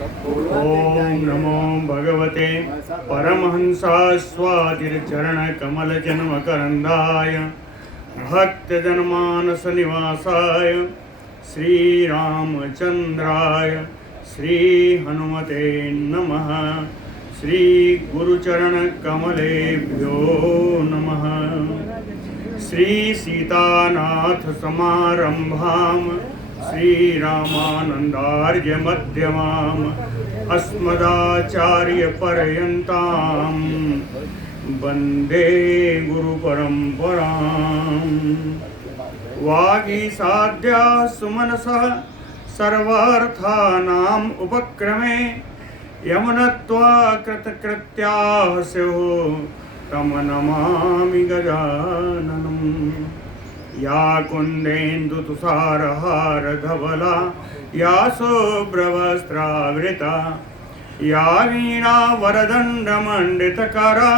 ओम नमो भगवते परमहंसास्वादिचरणकमलजन्मकरन्दाय भक्तजनमानसनिवासाय श्रीरामचन्द्राय श्रीहनुमते नमः। श्रीगुरुचरणकमलेभ्यो नमः। श्रीसीतानाथसमारम्भां श्रीरामानन्दार्यमध्यमाम् अस्मदाचार्यपर्यन्तां वन्दे गुरुपरम्पराम्। वागीसाद्या सुमनसः सर्वार्थानाम् उपक्रमे यमुनत्वा कृतकृत्याः स्युः तं नमामि गजाननम्। या कुन्देन्दुतुषारहारधवला या शुभ्रवस्त्रावृता या वीणावरदण्डमण्डितकरा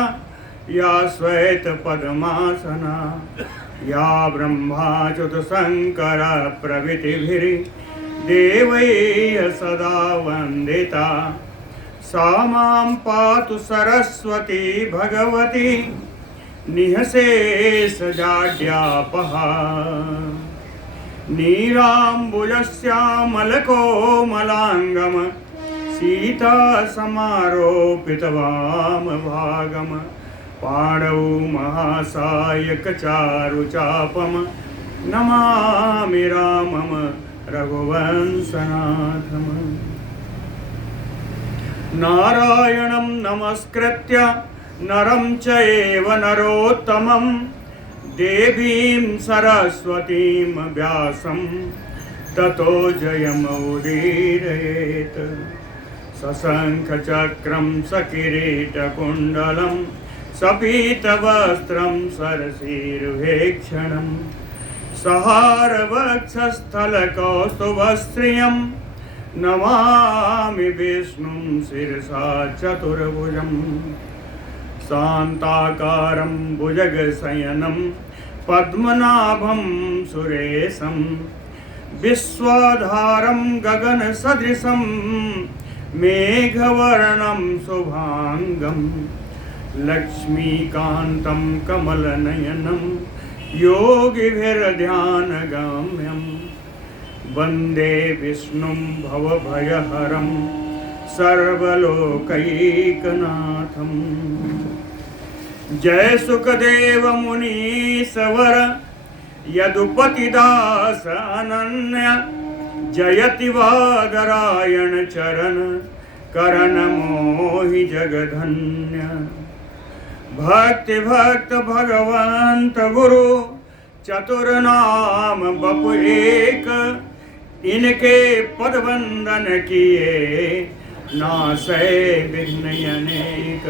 या श्वेतपद्मासना या ब्रह्माच्युतशङ्करप्रभृतिभिर्देवैः सदा वन्दिता सा मां पातु सरस्वती भगवती निःशेषजाड्यापहा। नीलाम्बुजश्यामलकोमलाङ्गं सीतासमारोपितवामभागं पाणौ महासायकचारुचापं नमामि रामं रघुवंशनाथम्। नारायणं नमस्कृत्य नरं चैव नरोत्तमं देवीं सरस्वतीं व्यासं ततो जयमुदीरयेत्। सशङ्खचक्रं सकिरीटकुण्डलं सपीतवस्त्रं सरसीरुहेक्षणं सहारवक्षस्थलकौस्तुभश्रियं नमामि विष्णुं शिरसा चतुर्भुजम्। शान्ताकारं भुजगशयनं पद्मनाभं सुरेशं विश्वाधारं गगनसदृशं मेघवर्णं शुभांगं लक्ष्मीकान्तं कमलनयनं योगिभिर्ध्यानगम्यं वन्दे विष्णुं भवभयहरं सर्वलोकैकनाथम्। जय सुखदेव मुनीश्वर यदुपतिदास अनन्य जयति वादरायण चरण करण मोहि जगधन्य। भक्ति भक्त भगवंत गुरु चतुर्नाम बपु एक इनके पद वंदन किए नासै विघ्न अनेक।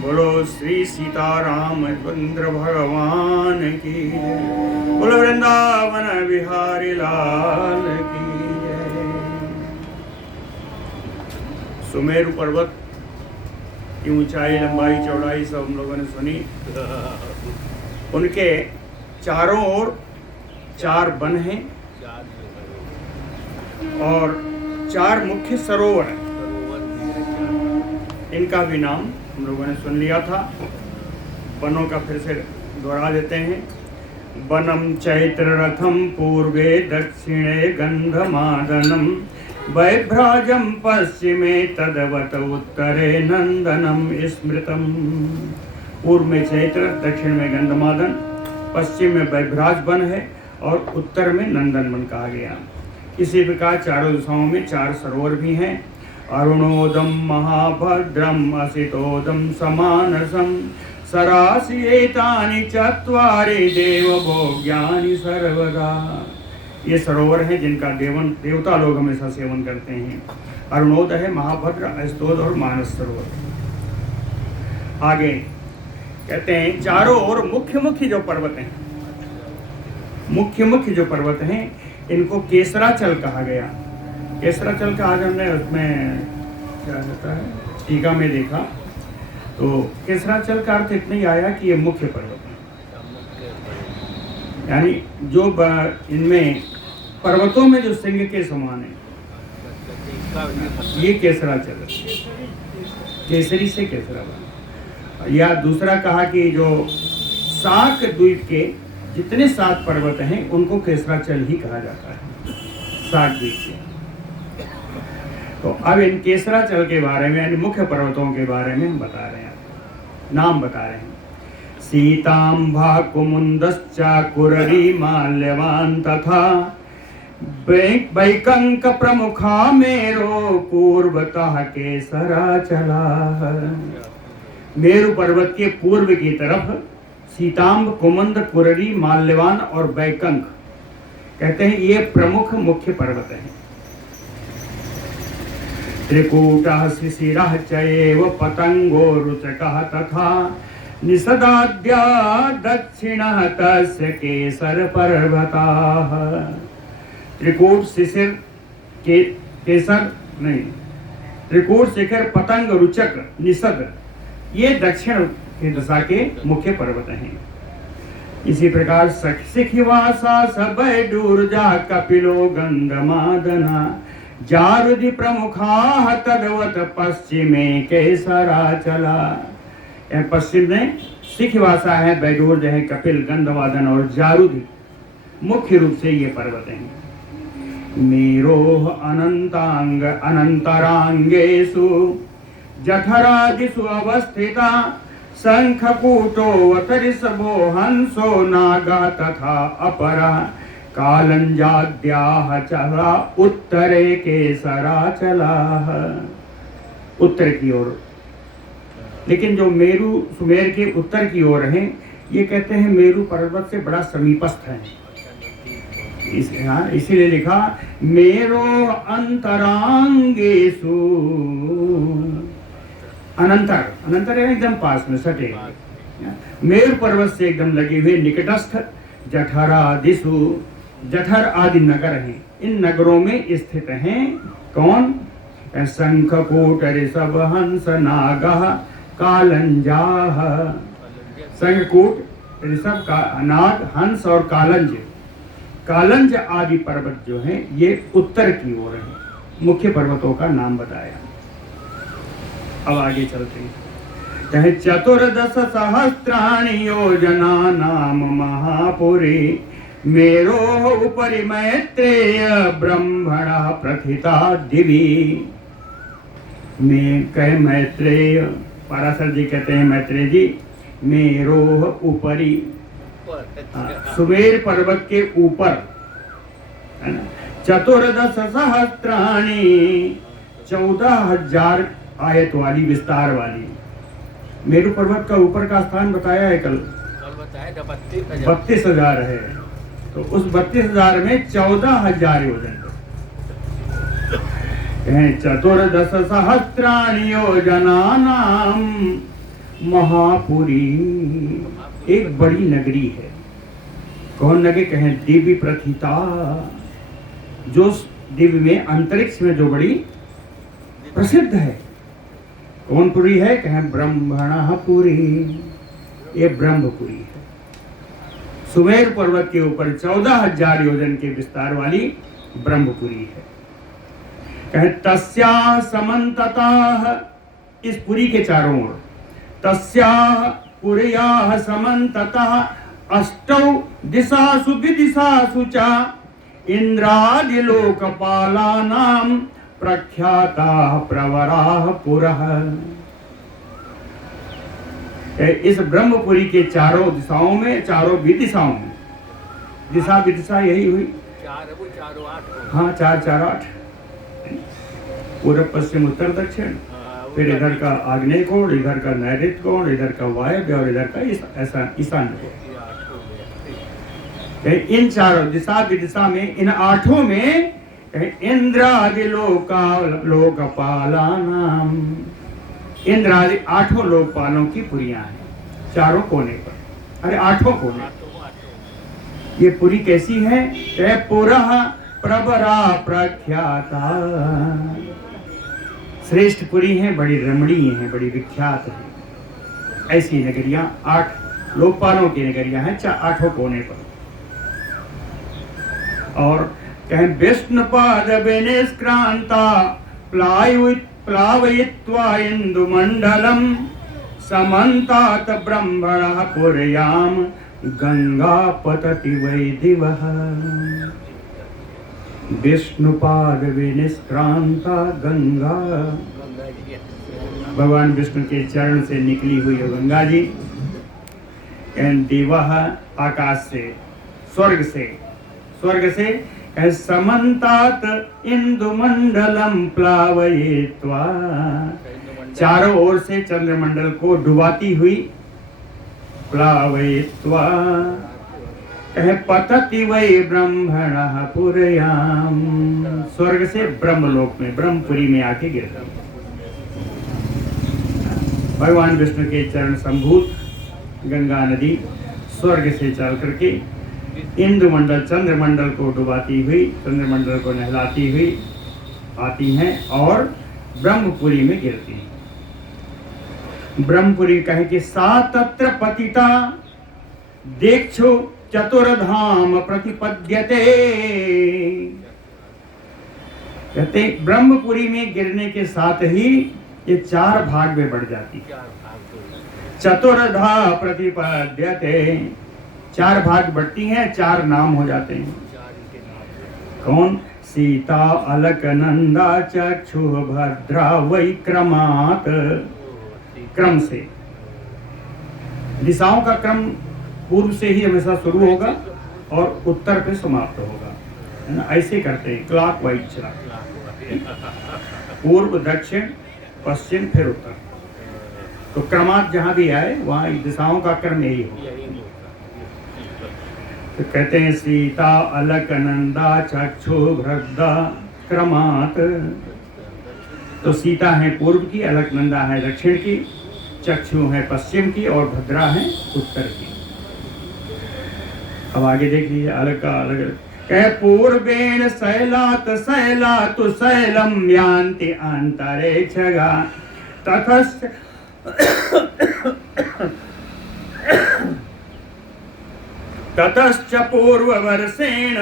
बोलो श्री सीतारामचंद्र भगवान की जय। बोलो वृंदावन बिहारी लाल की जय। सुमेरु पर्वत की ऊंचाई लंबाई चौड़ाई सब हम लोगों ने सुनी। उनके चारों ओर 4 वन हैं और 4 मुख्य सरोवर हैं। इनका भी नाम हम लोगों ने सुन लिया था। वनों का फिर से दोहरा देते हैं। वनम चैत्र रथम पूर्वे दक्षिणे गंधमादनम वैभ्राजम पश्चिमे तदवत उत्तरे नंदनम स्मृतम। पूर्व में चैत्र, दक्षिण में गंधमादन, पश्चिम में वैभ्राज वन है और उत्तर में नंदन वन कहा गया। इसी प्रकार चारों दिशाओं में 4 सरोवर भी हैं। अरुणोदम महाभद्रम असितोदम समानसम सरासि एतानि चत्वारि देवभोग्यानि सर्वदा। ये सरोवर हैं जिनका देवता लोग हमेशा सेवन करते हैं। अरुणोद है, महाभद्र, असितोद और मानस सरोवर। आगे कहते हैं चारों ओर मुख्य जो पर्वत हैं, मुख्य जो पर्वत हैं इनको केसराचल कहा गया। केसराचल का आज हमने उसमें क्या होता है टीका में देखा, तो केसराचल का अर्थ इतना ही आया कि ये मुख्य पर्वत है, यानी जो इनमें पर्वतों में जो सिंह के समान है। ये केसराचल, केसरी से केसरा बना। या दूसरा कहा कि जो साक द्वीप के जितने 7 पर्वत हैं उनको केसराचल ही कहा जाता है, साक द्वीप के। तो अब इन केसराचल के बारे में, यानी मुख्य पर्वतों के बारे में हम बता रहे हैं, नाम बता रहे हैं। सीतांबा कुमुंदश्चा कुररी माल्यवान तथा बैकंक प्रमुखा मेरो पूर्वतः केसराचला। मेरु पर्वत के पूर्व की तरफ सीतांब, कुमुंद, कुररी, माल्यवान और बैकंक कहते हैं, ये प्रमुख मुख्य पर्वत हैं। त्रिकूटः शिशिरः चैव पतंगो रुचकः तथा निषदाद्या दक्षिणः तस्य केसर पर्वताः। त्रिकूट, शिशिर, केसर नहीं, त्रिकूट, शिखर, पतंग, रुचक, निषद, ये दक्षिण की दिशा के मुख्य पर्वत हैं। इसी प्रकार सिखिवासा सबैडूर्जा कपिलो गंधमादना जारुदि प्रमुखा तदवत पश्चिमे केसराचला। पश्चिम में सिखवासा है, बैडूर है, कपिल, गंधवादन और जारुदि मुख्य रूप से ये पर्वत हैं। मेरोह अनंतांग अनंतरांगेषु जठरादिषु अवस्थिता शंखकूटोऽवतरिषभो हंसो नागा तथा अपरा कालंजाद्याः चला उत्तरे केसराचला। उत्तर की ओर, लेकिन जो मेरु सुमेर के उत्तर की ओर हैं, ये कहते हैं मेरु पर्वत से बड़ा समीपस्थ है। इसीलिए लिखा मेरो अंतरांगेषु, अनंतर, अनंतर है एकदम पास में, सटे। मेरु पर्वत से एकदम लगे हुए निकटस्थ जठरादिषु, जठर आदि नगर हैं, इन नगरों में स्थित हैं। कौन? शंखकूट ऋषभ हंस नागः कालंजाः। शंखकूट, ऋषभ का नाग, हंस और कालंज, कालंज आदि पर्वत जो हैं ये उत्तर की ओर हैं। मुख्य पर्वतों का नाम बताया। अब आगे चलते हैं। चाहे 14,000 योजना नाम महापुरी मेरो उपरि मैत्रेय ब्रह्मणा प्रथिता दिवी। मैं कह मैत्रेय, पराशर जी कहते हैं मैत्रेय जी, मेरो ऊपरी, सुमेर पर्वत के ऊपर है ना, 14,000 14,000 आयत वाली, विस्तार वाली। मेरु पर्वत का ऊपर का स्थान बताया है कल 32,000 है। तो उस 32,000 में 14,000 योजन, 14,000 योजनानाम महापुरी, एक बड़ी नगरी है। कौन नगरी? कहें दिव्य प्रथिता, जो दिव्य में, अंतरिक्ष में जो बड़ी प्रसिद्ध है। कौन पुरी है? कहें ब्रह्मणापुरी, ये ब्रह्मपुरी है। सुमेर पर्वत के ऊपर 14,000 योजन के विस्तार वाली ब्रह्मपुरी है। कहें तस्याः समन्ततः, इस पुरी के चारों ओर, तस्याः पुर्याः समन्ततः अष्टौ दिशासु विदिशासु च इंद्रादिलोकपालानां प्रख्याताः प्रवराः पुरः। इस ब्रह्मपुरी के चारों दिशाओं में, चारों विदिशाओं में, दिशा विदिशा यही हुई, हाँ 4 4 8, पूर्व पश्चिम उत्तर दक्षिण, फिर इधर का आग्नेय कोण, इधर का नैऋत्य कोण, इधर का वायव्य और इधर का ऐसा ईशान्य कोण। इन चारों दिशा विदिशा में, इन 8 में इंद्रादि लोकपालानाम, इंद्रादि 8 लोकपालों की पुरियां हैं चारों कोने पर। अरे 8 कोने। ये पुरी कैसी है? पुरः प्रवरा प्रख्याता, श्रेष्ठ पुरी हैं, बड़ी रमणीय हैं, बड़ी विख्यात हैं। ऐसी नगरियां 8 लोकपालों की नगरियां हैं 8 कोने पर। और कहें विष्णुपाद विनिष्क्रांता प्लावयित्वा इंदुमंडलम समन्तात ब्रह्मणः पुरयाम गंगा पतति वै दिवः विष्णुपाद विनिष्क्रांता गंगा। भगवान विष्णु के चरण से निकली हुई है गंगा जी। दिवः आकाश से, स्वर्ग से समन्तात इंदुमंडलम प्लावयित्वा, चारों ओर से चंद्रमंडल को डुबाती हुई, प्लावयित्वा पतति वै ब्रह्मणः पुरयाम, स्वर्ग से ब्रह्मलोक में, ब्रह्मपुरी में आके गिरता। भगवान विष्णु के चरण संभूत गंगा नदी स्वर्ग से चल करके इंद्रमंडल चंद्रमंडल को डुबाती हुई, चंद्रमंडल को नहलाती हुई आती हैं और ब्रह्मपुरी में गिरती हैं। ब्रह्मपुरी कहे कि सा तत्र पतिता देक्षो चतुर्धाम प्रतिपद्यते। कहते ब्रह्मपुरी में गिरने के साथ ही ये 4 भाग में बढ़ जाती। चतुर्धा प्रतिपद्यते, 4 भाग बढ़ती हैं, 4 नाम हो जाते हैं। कौन? सीता अलकनंदा चक्षु भद्रा वै क्रमात्, क्रम से, दिशाओं का क्रम पूर्व से ही हमेशा शुरू होगा और उत्तर पे समाप्त होगा, है ना? ऐसे करते हैं, क्लॉकवाइज चला, पूर्व दक्षिण पश्चिम फिर उत्तर। तो क्रमात् जहां भी आए वहां दिशाओं का क्रम यही हो। तो कहते हैं सीता अलकनंदा चक्षु भद्रा क्रमात्। तो सीता है पूर्व की, अलकनंदा है दक्षिण की, चक्षु है पश्चिम की और भद्रा है उत्तर की। अब आगे देख लीजिए, अलग का अलग। कह पूर्वेण शैलात शैलात शैलम यान्ति अंतरिक्षगा ततश्च ततश्च पूर्ववर्षेण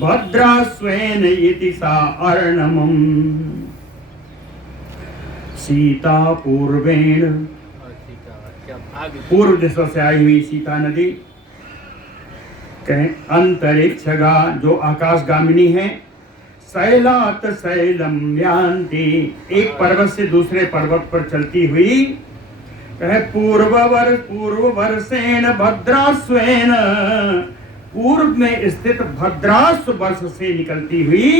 भद्रास्वेन इति सा अर्णमम्। सीता पूर्वेण, पूर्व दिशा से आई हुई सीता नदी। कहें अंतरिक्षगा, जो आकाशगामिनी है। शैलात शैलम यान्ति, एक पर्वत से दूसरे पर्वत पर चलती हुई। कहे पूर्ववर्षेण भद्रास्वेन, पूर्व में स्थित भद्रास्व वर्ष से निकलती हुई।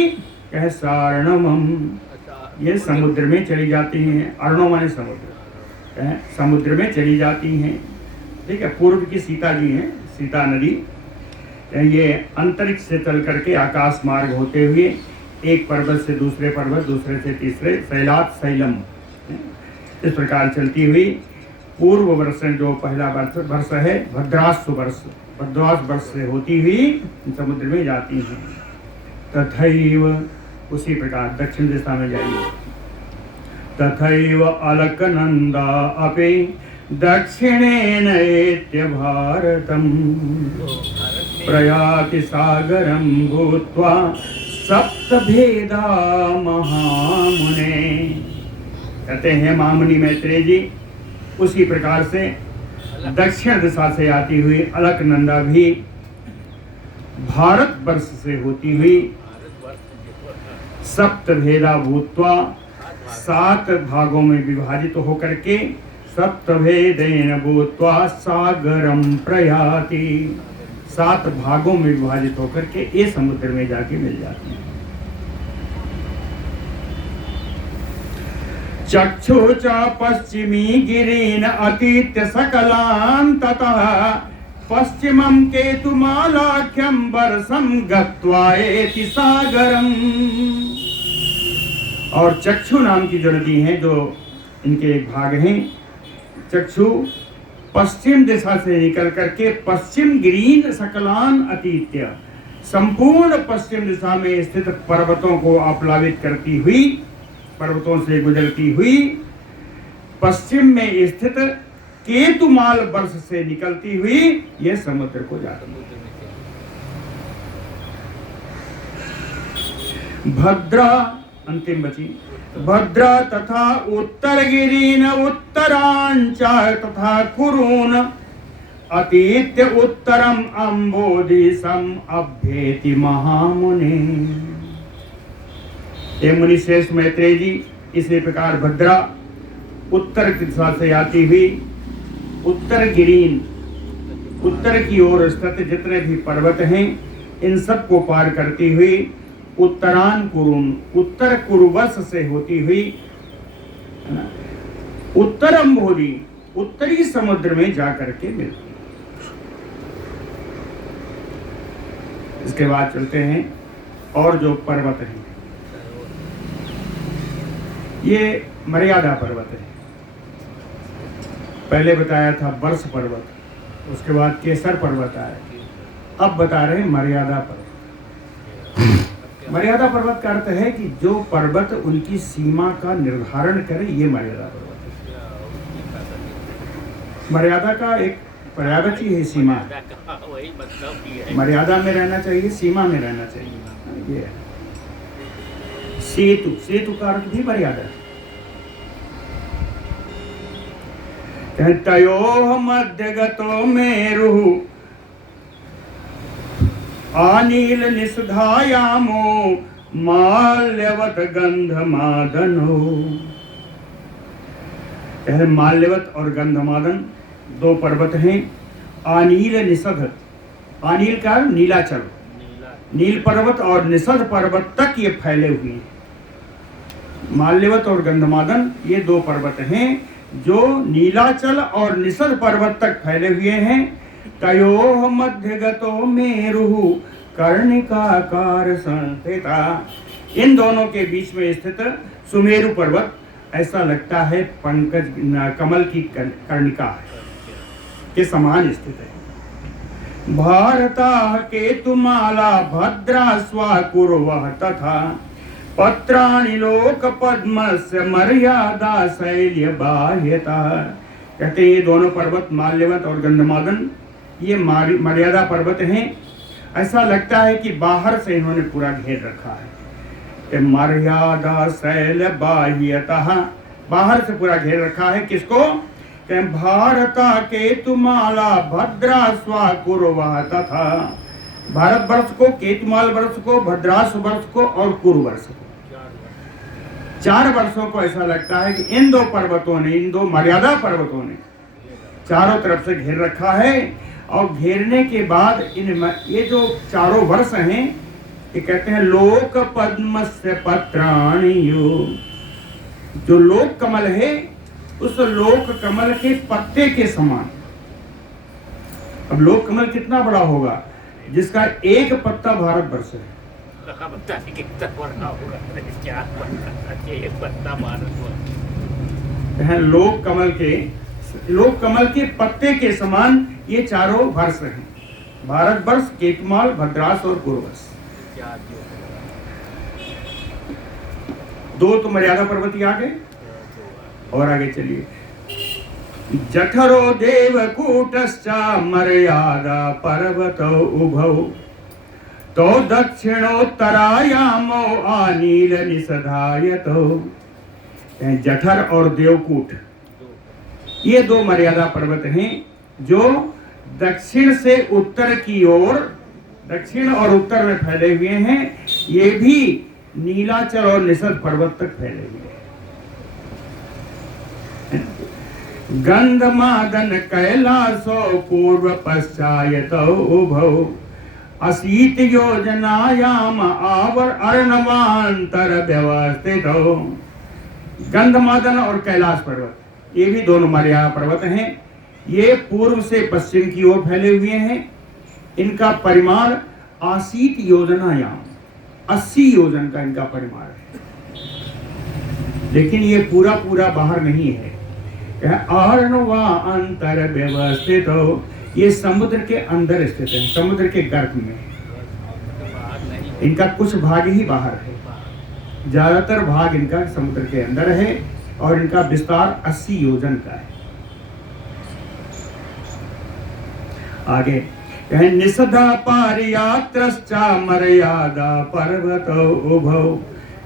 कहे सारणमम, ये समुद्र में चली जाती हैं। अर्णो माने समुद्र, समुद्र में चली जाती हैं। ठीक है, पूर्व की सीता जी हैं, सीता नदी। ये अंतरिक्ष से चल करके आकाश मार्ग होते हुए एक पर्वत से दूसरे पर्वत, दूसरे से तीसरे, शैलात शैलम, इस प्रकार चलती हुई पूर्व वर्ष, जो पहला वर्ष है भद्रास्व वर्ष, भद्रास्व वर्ष से होती हुई समुद्र में जाती हैं। तथैव, उसी प्रकार दक्षिण दिशा में जाइए। तथैव अलकनंदा अपि दक्षिणेन एत्य भारतम् प्रयाति सागरं भूत्वा सप्तभेदा महामुने। कहते हैं महामुनि मैत्रेय जी, उसी प्रकार से दक्षिण दिशा से आती हुई अलकनंदा भी भारत वर्ष से होती हुई सप्तभेदा भूत्वा, 7 भागों में विभाजित होकर के, सप्तभेदेन भूत्वा सागरम प्रयाति, 7 भागों में विभाजित होकर के ये समुद्र में जाके मिल जाती है। चक्षु च पश्चिमी गिरीन अतीत्य सकलान ततः पश्चिमं केतुमालाख्यं वर्षं गत्वा एति सागरम। और चक्षु नाम की जो नदी है, जो इनके एक भाग हैं, चक्षु पश्चिम दिशा से निकल करके पश्चिम गिरीन सकलान अतीत्य, संपूर्ण पश्चिम दिशा में स्थित पर्वतों को आप्लावित करती हुई, पर्वतों से गुजरती हुई, पश्चिम में स्थित केतुमाल वर्ष से निकलती हुई यह समुद्र को जाती है। भद्रा अंतिम बची। भद्रा तथा उत्तरगिरीन उत्तरांचा तथा कुरून अतीत्य उत्तरम अम्बोधिसम अभ्येति महामुने। ये मुनि श्रेष्ठ मैत्रेय जी, इसी प्रकार भद्रा उत्तर की दिशा से आती हुई उत्तर गिरीन, उत्तर की ओर स्थित जितने भी पर्वत हैं इन सब को पार करती हुई उत्तरान कुरुन, उत्तर कुरुवश से होती हुई उत्तरम भोरी, उत्तरी समुद्र में जाकर के मिलती। इसके बाद चलते हैं और जो पर्वत हैं, ये मर्यादा पर्वत है। पहले बताया था वर्ष पर्वत, उसके बाद केसर पर्वत आया, अब बता रहे हैं मर्यादा पर्वत। मर्यादा पर्वत का अर्थ है कि जो पर्वत उनकी सीमा का निर्धारण करे, ये मर्यादा पर्वत है। मर्यादा का एक पर्यायवाची है सीमा, मर्यादा में रहना चाहिए, सीमा में रहना चाहिए। ये सेतु, सेतु का अर्थ भी मर्यादा है। तयोः मध्यगतो मेरु आनील निषधायामो माल्यवत गंधमादनो। माल्यवत और गंधमादन दो पर्वत हैं। आनील निषध, आनील का नीलाचल, नील पर्वत और निषद पर्वत तक ये फैले हुए हैं। माल्यवत और गंधमादन ये दो पर्वत हैं जो नीलाचल और निषद पर्वत तक फैले हुए हैं। तयोः मध्यगतो मेरुः कर्णिकाकार संस्थिता। इन दोनों के बीच में स्थित सुमेरु पर्वत ऐसा लगता है पंकज कमल की कर्णिका के समान स्थित है। भारता केतुमाला भद्रा स्वाकुर्वः तथा पत्राणि लोक पद्मस्य मर्यादा शैल्य बाह्यता। कहते हैं ये दोनों पर्वत माल्यवत और गंधमादन ये मर्यादा पर्वत हैं। ऐसा लगता है कि बाहर से इन्होंने पूरा घेर रखा है। मर्यादा शैल्य बाह्यतः, बाहर से पूरा घेर रखा है। किसको? भारता केतुमाला भद्रा स्वाकुर्वः तथा, भारतवर्ष को, केतुमाल वर्ष को, भद्रास वर्ष को और कुरु वर्ष को, 4 वर्षों को ऐसा लगता है कि इन दो पर्वतों ने, इन दो मर्यादा पर्वतों ने चारों तरफ से घेर रखा है। और घेरने के बाद इन ये जो चारों वर्ष हैं ये कहते हैं लोक पद्मस्य पत्राणि। जो लोक कमल है उस लोक कमल के पत्ते के समान। अब लोक कमल कितना बड़ा होगा जिसका एक पत्ता भारतवर्ष है। लोक कमल के पत्ते के समान ये चारों वर्ष हैं। भारतवर्ष, केतुमाल, भद्रास और कुरुवर्ष। दो तो मर्यादा पर्वती आ गए। और आगे चलिए। जठरो देवकूटश्च मर्यादा पर्वतो उभौ तो दक्षिणोत्तरायामो आनील निषधायतो। जठर और देवकूट ये दो मर्यादा पर्वत हैं जो दक्षिण से उत्तर की ओर, दक्षिण और उत्तर में फैले हुए हैं। ये भी नीलाचल और निषद पर्वत तक फैले हुए हैं। गंधमादन कैलासो पूर्व पश्चायतो उभौ अशीत योजनायाम आवर अर्णवांतर व्यवस्थित। गंधमादन और कैलाश पर्वत ये भी दोनों मर्यादा पर्वत हैं। ये पूर्व से पश्चिम की ओर फैले हुए हैं। इनका परिमाण अशीत योजनायाम, 80 योजन का इनका परिमाण है। लेकिन ये पूरा पूरा बाहर नहीं है। अर्णवांतर व्यवस्थित हो, ये समुद्र के अंदर स्थित है, समुद्र के गर्भ में। इनका कुछ भाग ही बाहर है, ज्यादातर भाग इनका समुद्र के अंदर है और इनका विस्तार 80 योजन का है। आगे निषदा पारियात्रश्च मर्यादा पर्वतो उभौ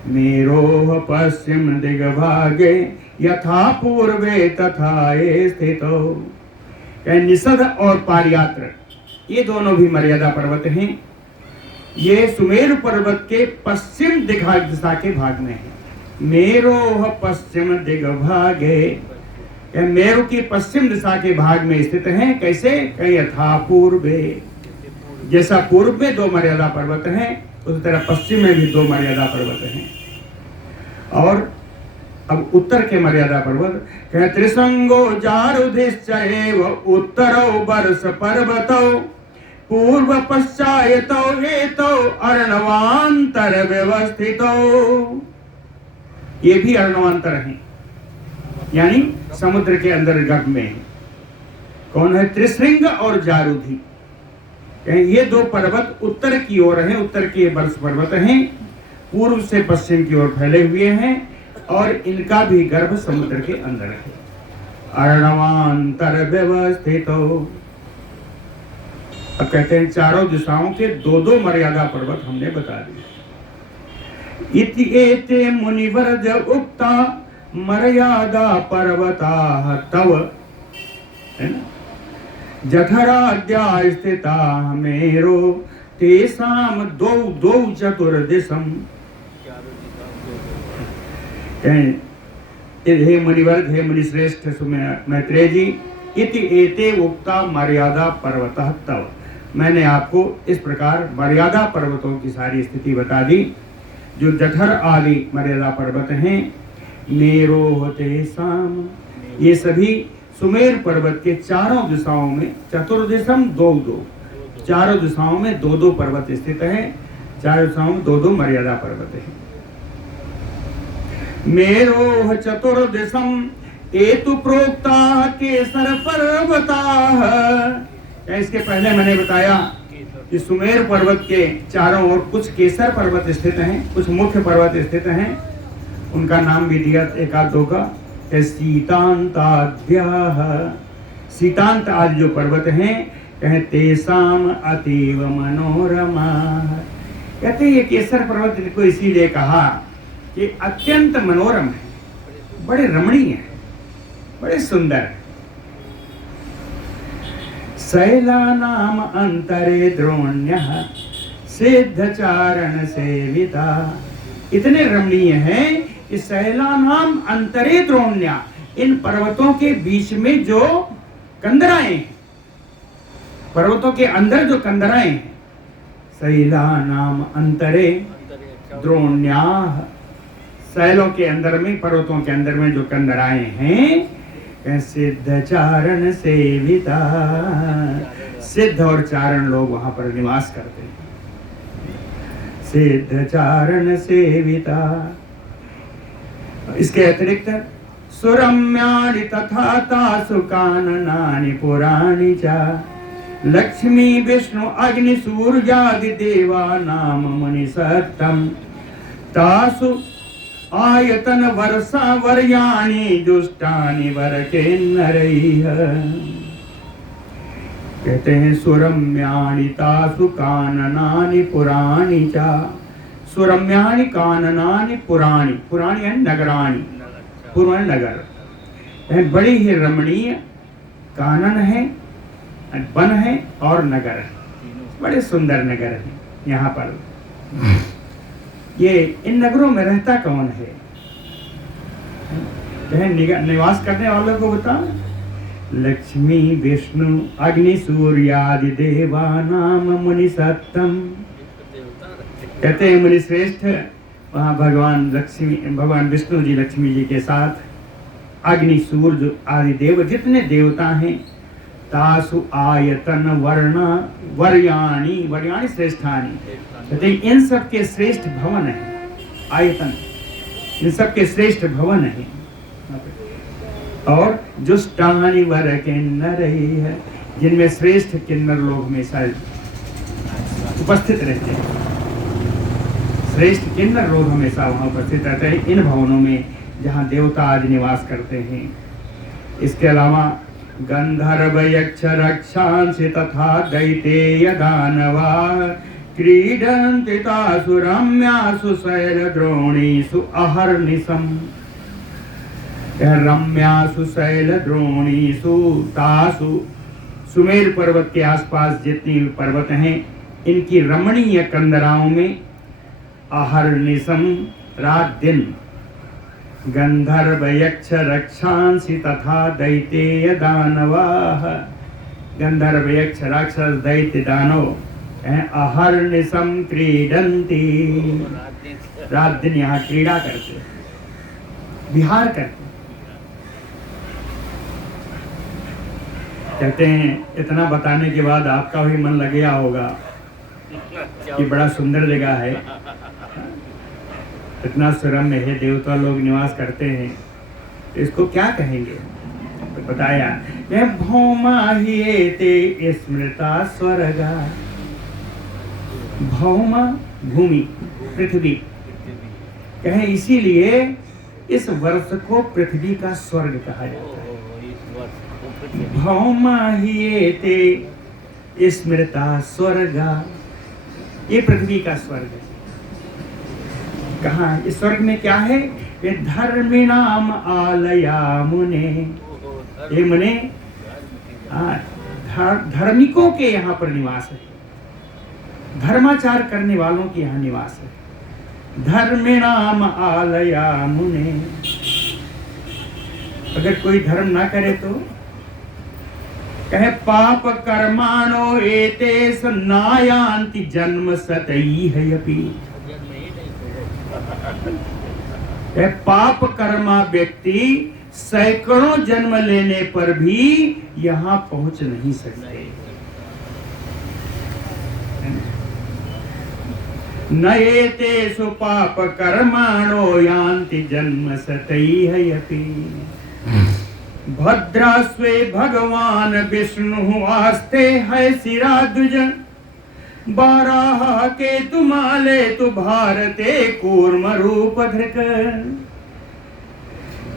मेरोः पश्चिम दिग्भागे यथा पूर्वे तथा ये स्थितो। निषद और पारियात्र ये दोनों भी मर्यादा पर्वत हैं। ये सुमेरु पर्वत के पश्चिम दिशा के भाग में है। मेरोः पश्चिम दिग्भागे, मेरु की पश्चिम दिशा के भाग में स्थित हैं। कैसे? यथा पूर्वे, जैसा पूर्व में 2 मर्यादा पर्वत हैं उसी तरह पश्चिम में भी 2 मर्यादा पर्वत हैं। और अब उत्तर के मर्यादा पर्वत कहे त्रिसंगो जारुधिश्चैव उत्तरो वर्ष पर्वतो पूर्व पश्चायतो एतो अर्णवांतर व्यवस्थितो। ये भी अर्णवांतर हैं, यानी समुद्र के अंदर गर्भ में है। कौन है? त्रिशृंग और जारुधि। ये 2 पर्वत उत्तर की ओर हैं, उत्तर के वर्ष पर्वत हैं, पूर्व से पश्चिम की ओर फैले हुए हैं और इनका भी गर्भ समुद्र के अंदर है। अर्णवांतर व्यवस्थितो। अब कहते हैं चारों दिशाओं के 2-2 मर्यादा पर्वत हमने बता दिए। इति एते मुनिवर्ज उक्ता मर्यादा पर्वता तव, है ना, जठराद्या स्थिता मेरो तेसाम दो चतुर्दिशम। हे मुनिवर्ग, हे मुनिश्रेष्ठ मैत्रेय जी, इति एते उक्ता मर्यादा पर्वतः तव, मैंने आपको इस प्रकार मर्यादा पर्वतों की सारी स्थिति बता दी। जो जठर आदि मर्यादा पर्वत हैं, मेरोः तेसाम, ये सभी सुमेर पर्वत के चारों दिशाओं में, चतुर्दिशम 2-2, चारों दिशाओं में 2-2 पर्वत स्थित हैं। चारों दिशाओं में 2-2 मर्यादा पर्वत हैं। मेरोः चतुर्दिशम एतु प्रोक्ता केसर पर्वताः। इसके पहले मैंने बताया कि सुमेर पर्वत के चारों ओर कुछ केसर पर्वत स्थित हैं, कुछ मुख्य पर्वत स्थित हैं। उनका नाम भी दिया एकाध-दो का। सीतांताद्याः, सीतांत आदि जो पर्वत हैं, कहे तेसाम अतीव मनोरमा। कहते ये केसर पर्वत को इसीलिए कहा कि अत्यंत मनोरम है, बड़े रमणीय है, बड़े सुंदर। शैलानाम अंतरे द्रोण्यः सिद्धचारण सेविता। इतने रमणीय हैं कि शैलानाम अंतरे द्रोण्या, इन पर्वतों के बीच में जो कंदराएं, पर्वतों के अंदर जो कंदराएं हैं, शैलानाम अंतरे द्रोण्याः, शैलों के अंदर में, पर्वतों के अंदर में जो कंदराएं हैं, सिद्ध चारण सेविता, सिद्ध और चारण लोग वहां पर निवास करते हैं। सिद्ध चारण सेविता। इसके अतिरिक्त सुरम्याणि तथा तासु काननानि पुराणि च लक्ष्मी विष्णु अग्नि सूर्यादि देवा नाम मुनि सत्तम तासु आयतन वर्षा वर्याणि दुष्टानि वरके नरैः। कहते हैं सुरम्याणि तासु काननानि पुराणि च। सुरम्याणि काननानि पुराणि, पुराणि है नगराणि, पुराण नगर, बड़ी ही रमणीय कानन है, वन है और नगर है, बड़े सुंदर नगर है। यहाँ पर ये इन नगरों में रहता कौन है? निवास करने वालों को बताओ। लक्ष्मी विष्णु अग्नि सूर्यादि देवा नाम मुनि सत्तम। कहते हैं मुनि श्रेष्ठ, वहाँ भगवान विष्णु जी लक्ष्मी जी के साथ अग्नि सूर्य आदि देव जितने देवता हैं, तासु आयतन वर्ण वर्याणि, वर्याणि श्रेष्ठानि, कहते हैं इन सब के श्रेष्ठ भवन है। आयतन, इन सब के श्रेष्ठ भवन है। और जो दुष्टानि वर किन्नर है, जिनमें श्रेष्ठ किन्नर लोग हमेशा उपस्थित रहते हैं। श्रेष्ठ किन्नर लोग हमेशा वहाँ उपस्थित रहते हैं इन भवनों में जहाँ देवता आज निवास करते हैं। इसके अलावा गंधर्व यक्ष रक्षांसि तथा दैतेय दानवा, क्रीडन्ति तासु रम्यासु शैलद्रोणीषु अहर्निशम्। रम्यासु शैलद्रोणीषु तासु, सुमेर पर्वत के आसपास जितनी पर्वत हैं इनकी रमणीय कंदराओं में अहर्निशम रात दिन गंधर्व यक्ष रक्षांसि तथा दैतेय दानवाः। गंधर्व यक्ष राक्षस दैत्य दानव अहर्निशम क्रीडन्ति, रात दिन यहाँ क्रीड़ा करते, विहार करते। कहते हैं इतना बताने के बाद आपका भी मन लग गया होगा कि बड़ा सुंदर जगह है, इतना सुरम्य है, देवता लोग निवास करते हैं, तो इसको क्या कहेंगे? तो बताया भौमा ही ते स्मृता स्वर्गा। भौमा भूमि पृथ्वी, कहें इसीलिए इस वर्ष को पृथ्वी का स्वर्ग कहा जाता है। भौमा ही ते स्मृता स्वर्गा, ये पृथ्वी का स्वर्ग है। कहाँ? इस स्वर्ग में क्या है? ये धर्मिणाम आलया मुने, ये मुने धार्मिकों के यहाँ पर निवास है, धर्माचार करने वालों के यहाँ निवास है। धर्मिणाम आलया मुने, अगर कोई धर्म ना करे तो कहे पाप कर्माणो एते नायान्ति जन्म सतैहयपि। पाप कर्मा व्यक्ति सैकड़ों जन्म लेने पर भी यहाँ पहुंच नहीं सकते। न एतेषु पाप कर्माणो यान्ति जन्म सतैहयपि। भद्रास्वे भगवान विष्णु आस्ते है सिरा द्विज। बाराह के तुमाले तु भारते कूर्म रूप धृक।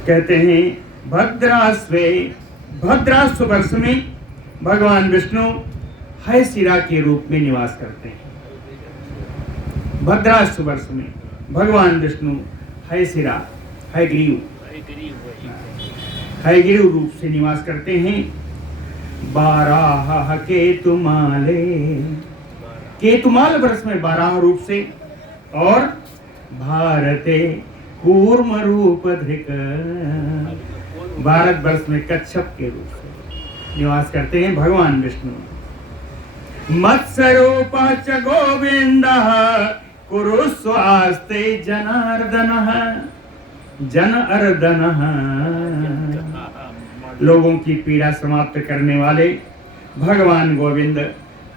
कहते हैं भद्रास्वे, भद्रास्व वर्ष में भगवान विष्णु है सिरा के रूप में निवास करते हैं। भद्रास्व वर्ष में भगवान विष्णु है सिरा, है ग्रीव, हयग्रीव रूप से निवास करते हैं। बाराह केतुमाले, केतुमाल वर्ष में बाराह रूप से, और भारते कूर्म रूप धृक, भारत वर्ष में कच्छप के रूप से निवास करते हैं भगवान विष्णु। मत्स्य रूप च गोविंद कुरु स्वास्ते जनार्दनः। जन अर्दन, लोगों की पीड़ा समाप्त करने वाले भगवान गोविंद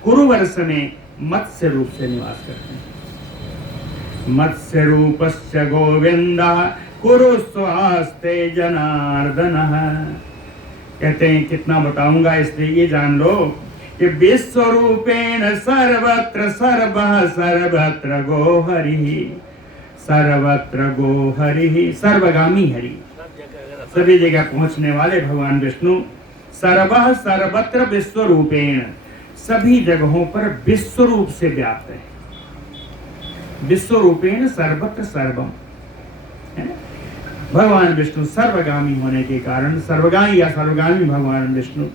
कुरुवर्ष में मत्स्य रूप से निवास करते हैं। मत्स्य रूपस्य गोविंद कुरु स्वास्ते जनार्दन। कहते हैं कितना बताऊंगा, इसलिए ये जान लो कि विश्व रूपेण सर्वत्र सर्वः सर्वत्र गो हरि। सर्वत्र गो हरि, सर्वगामी हरि, सभी जगह पहुंचने वाले भगवान विष्णु। सर्वः सर्वत्र विश्व रूपेण, सभी जगहों पर विश्व रूप से व्याप्त है। विश्व रूपेण सर्वत्र सर्वम, भगवान विष्णु सर्वगामी होने के कारण सर्वगामी या सर्वगामी भगवान विष्णु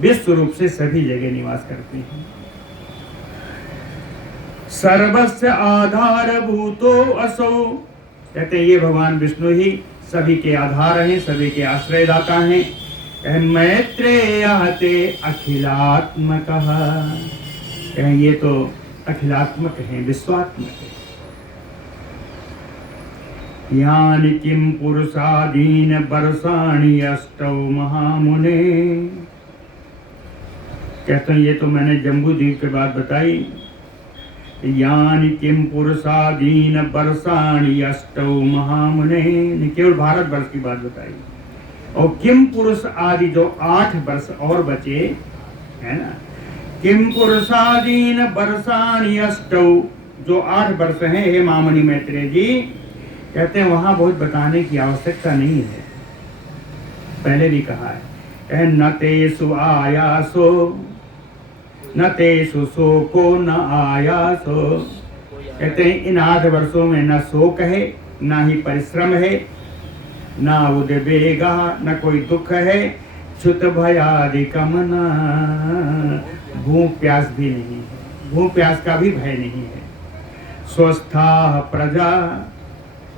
विश्व रूप से सभी जगह निवास करते हैं। सर्वस्य आधारभूतो असौ, कहते हैं ये भगवान विष्णु ही सभी के आधार हैं, सभी के आश्रयदाता हैं। मैत्रेयः ते अखिलात्मकः, ये तो अखिलात्मक हैं, विश्वात्मक हैं। यानि किम पुरुषादीन वर्षाणि अष्टौ महामुने, कहते हैं ये तो मैंने जम्बू द्वीप के बाद बताई। यानि किम पुरुषादीन वर्षाणि अष्टौ महामुने, केवल भारत वर्ष की बात बताई। और किम पुरुष आदि जो 8 वर्ष और बचे है ना, किम पुरुषादीन वर्षाणि अष्टौ, जो 8 वर्ष हैं, हे मामनी मैत्रेय जी, कहते हैं वहां बहुत बताने की आवश्यकता नहीं है, पहले भी कहा है। न तेषु आयासो, न तेषु शोको न आयासो। कहते हैं इन 8 वर्षों में न शोक है, ना ही परिश्रम है, ना उद्वेगा, न कोई दुख है, च्युत भयादिकम न, भूख प्यास भी नहीं है, भूख प्यास का भी भय नहीं है। स्वस्था प्रजा,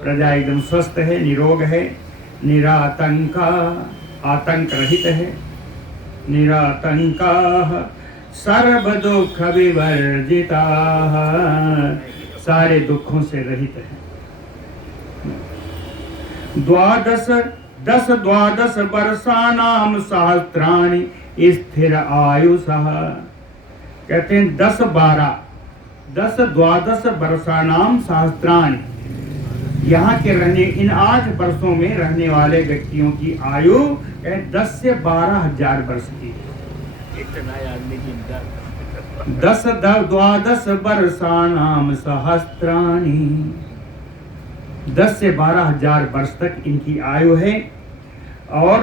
प्रजा एकदम स्वस्थ है, निरोग है। निरातंका, आतंक रहित है। निरातंका सर्व दुख विवर्जिता, सारे दुखों से रहित है। 12 वर्षाणाम सहस्राणि स्थिर आयुषः। कहते हैं 10 12 वर्षाणाम सहस्राणि, यहाँ के रहने इन 8 वर्षों में रहने वाले व्यक्तियों की आयु 10 से 12 हजार वर्ष की है। 12 वर्षाणाम सहस्राणि, 10 से 12 हजार वर्ष तक इनकी आयु है। और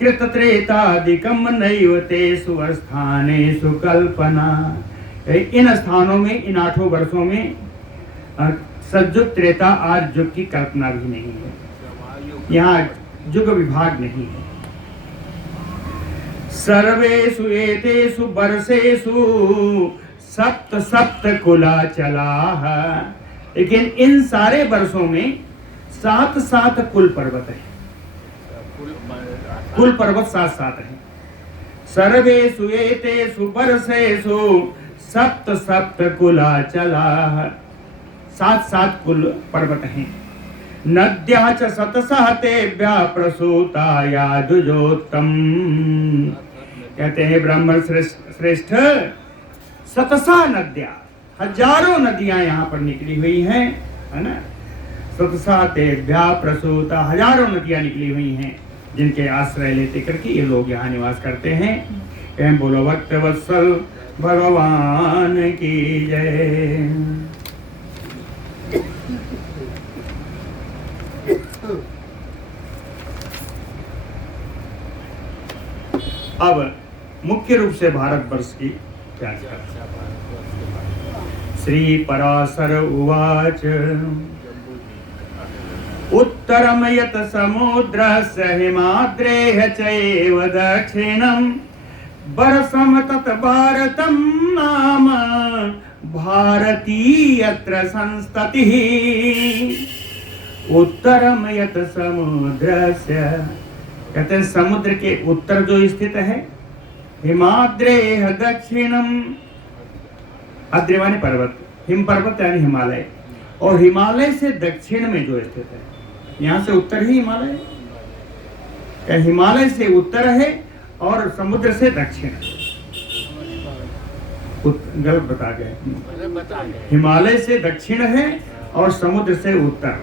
कृत त्रेतादिकम नैव तेषु स्थानेषु कल्पना। इन स्थानों में, इन 8 वर्षों में सतयुग त्रेता आज युग की कल्पना भी नहीं है, यहाँ युग विभाग नहीं है। सर्वेषु एतेषु वर्षेषु सप्त कुलाचलाः। लेकिन इन सारे वर्षों में 7 कुल पर्वत है, कुल पर्वत 7 है। सर्वेषु एतेषु वर्षेषु सप्त कुलाचलाः, 7 कुल पर्वत हैं। नद्यः च शतशः तेभ्यः प्रसूताया द्विजोत्तम। कहते हैं ब्राह्मण श्रेष्ठ, शतशः नद्या, हजारों नदियां यहाँ पर निकली हुई हैं, है ना। शतशः तेभ्यः प्रसूता, हजारों नदियां निकली हुई हैं, जिनके आश्रय लेते करके ये लोग यहाँ निवास करते हैं। बोलो भक्त वत्सल भगवान की जय। अब मुख्य रूप से भारतवर्ष की व्याख्या। श्री पराशर उवाच उत्तरम यत समुद्रस्य हिमाद्रेः चैव दक्षिणं वर्षम तत् भारतं नाम भारती यत्र संस्ततिः। उत्तरम यत समुद्रस्य, कहते हैं समुद्र के उत्तर जो स्थित है, हिमाद्रेः दक्षिणम, अद्रि माने पर्वत, हिम पर्वत यानी हिमालय, और हिमालय से दक्षिण में जो स्थित है, यहाँ से उत्तर ही हिमालय है, हिमालय से उत्तर है और समुद्र से दक्षिण। गलत बता गए, हिमालय से दक्षिण है और समुद्र से उत्तर।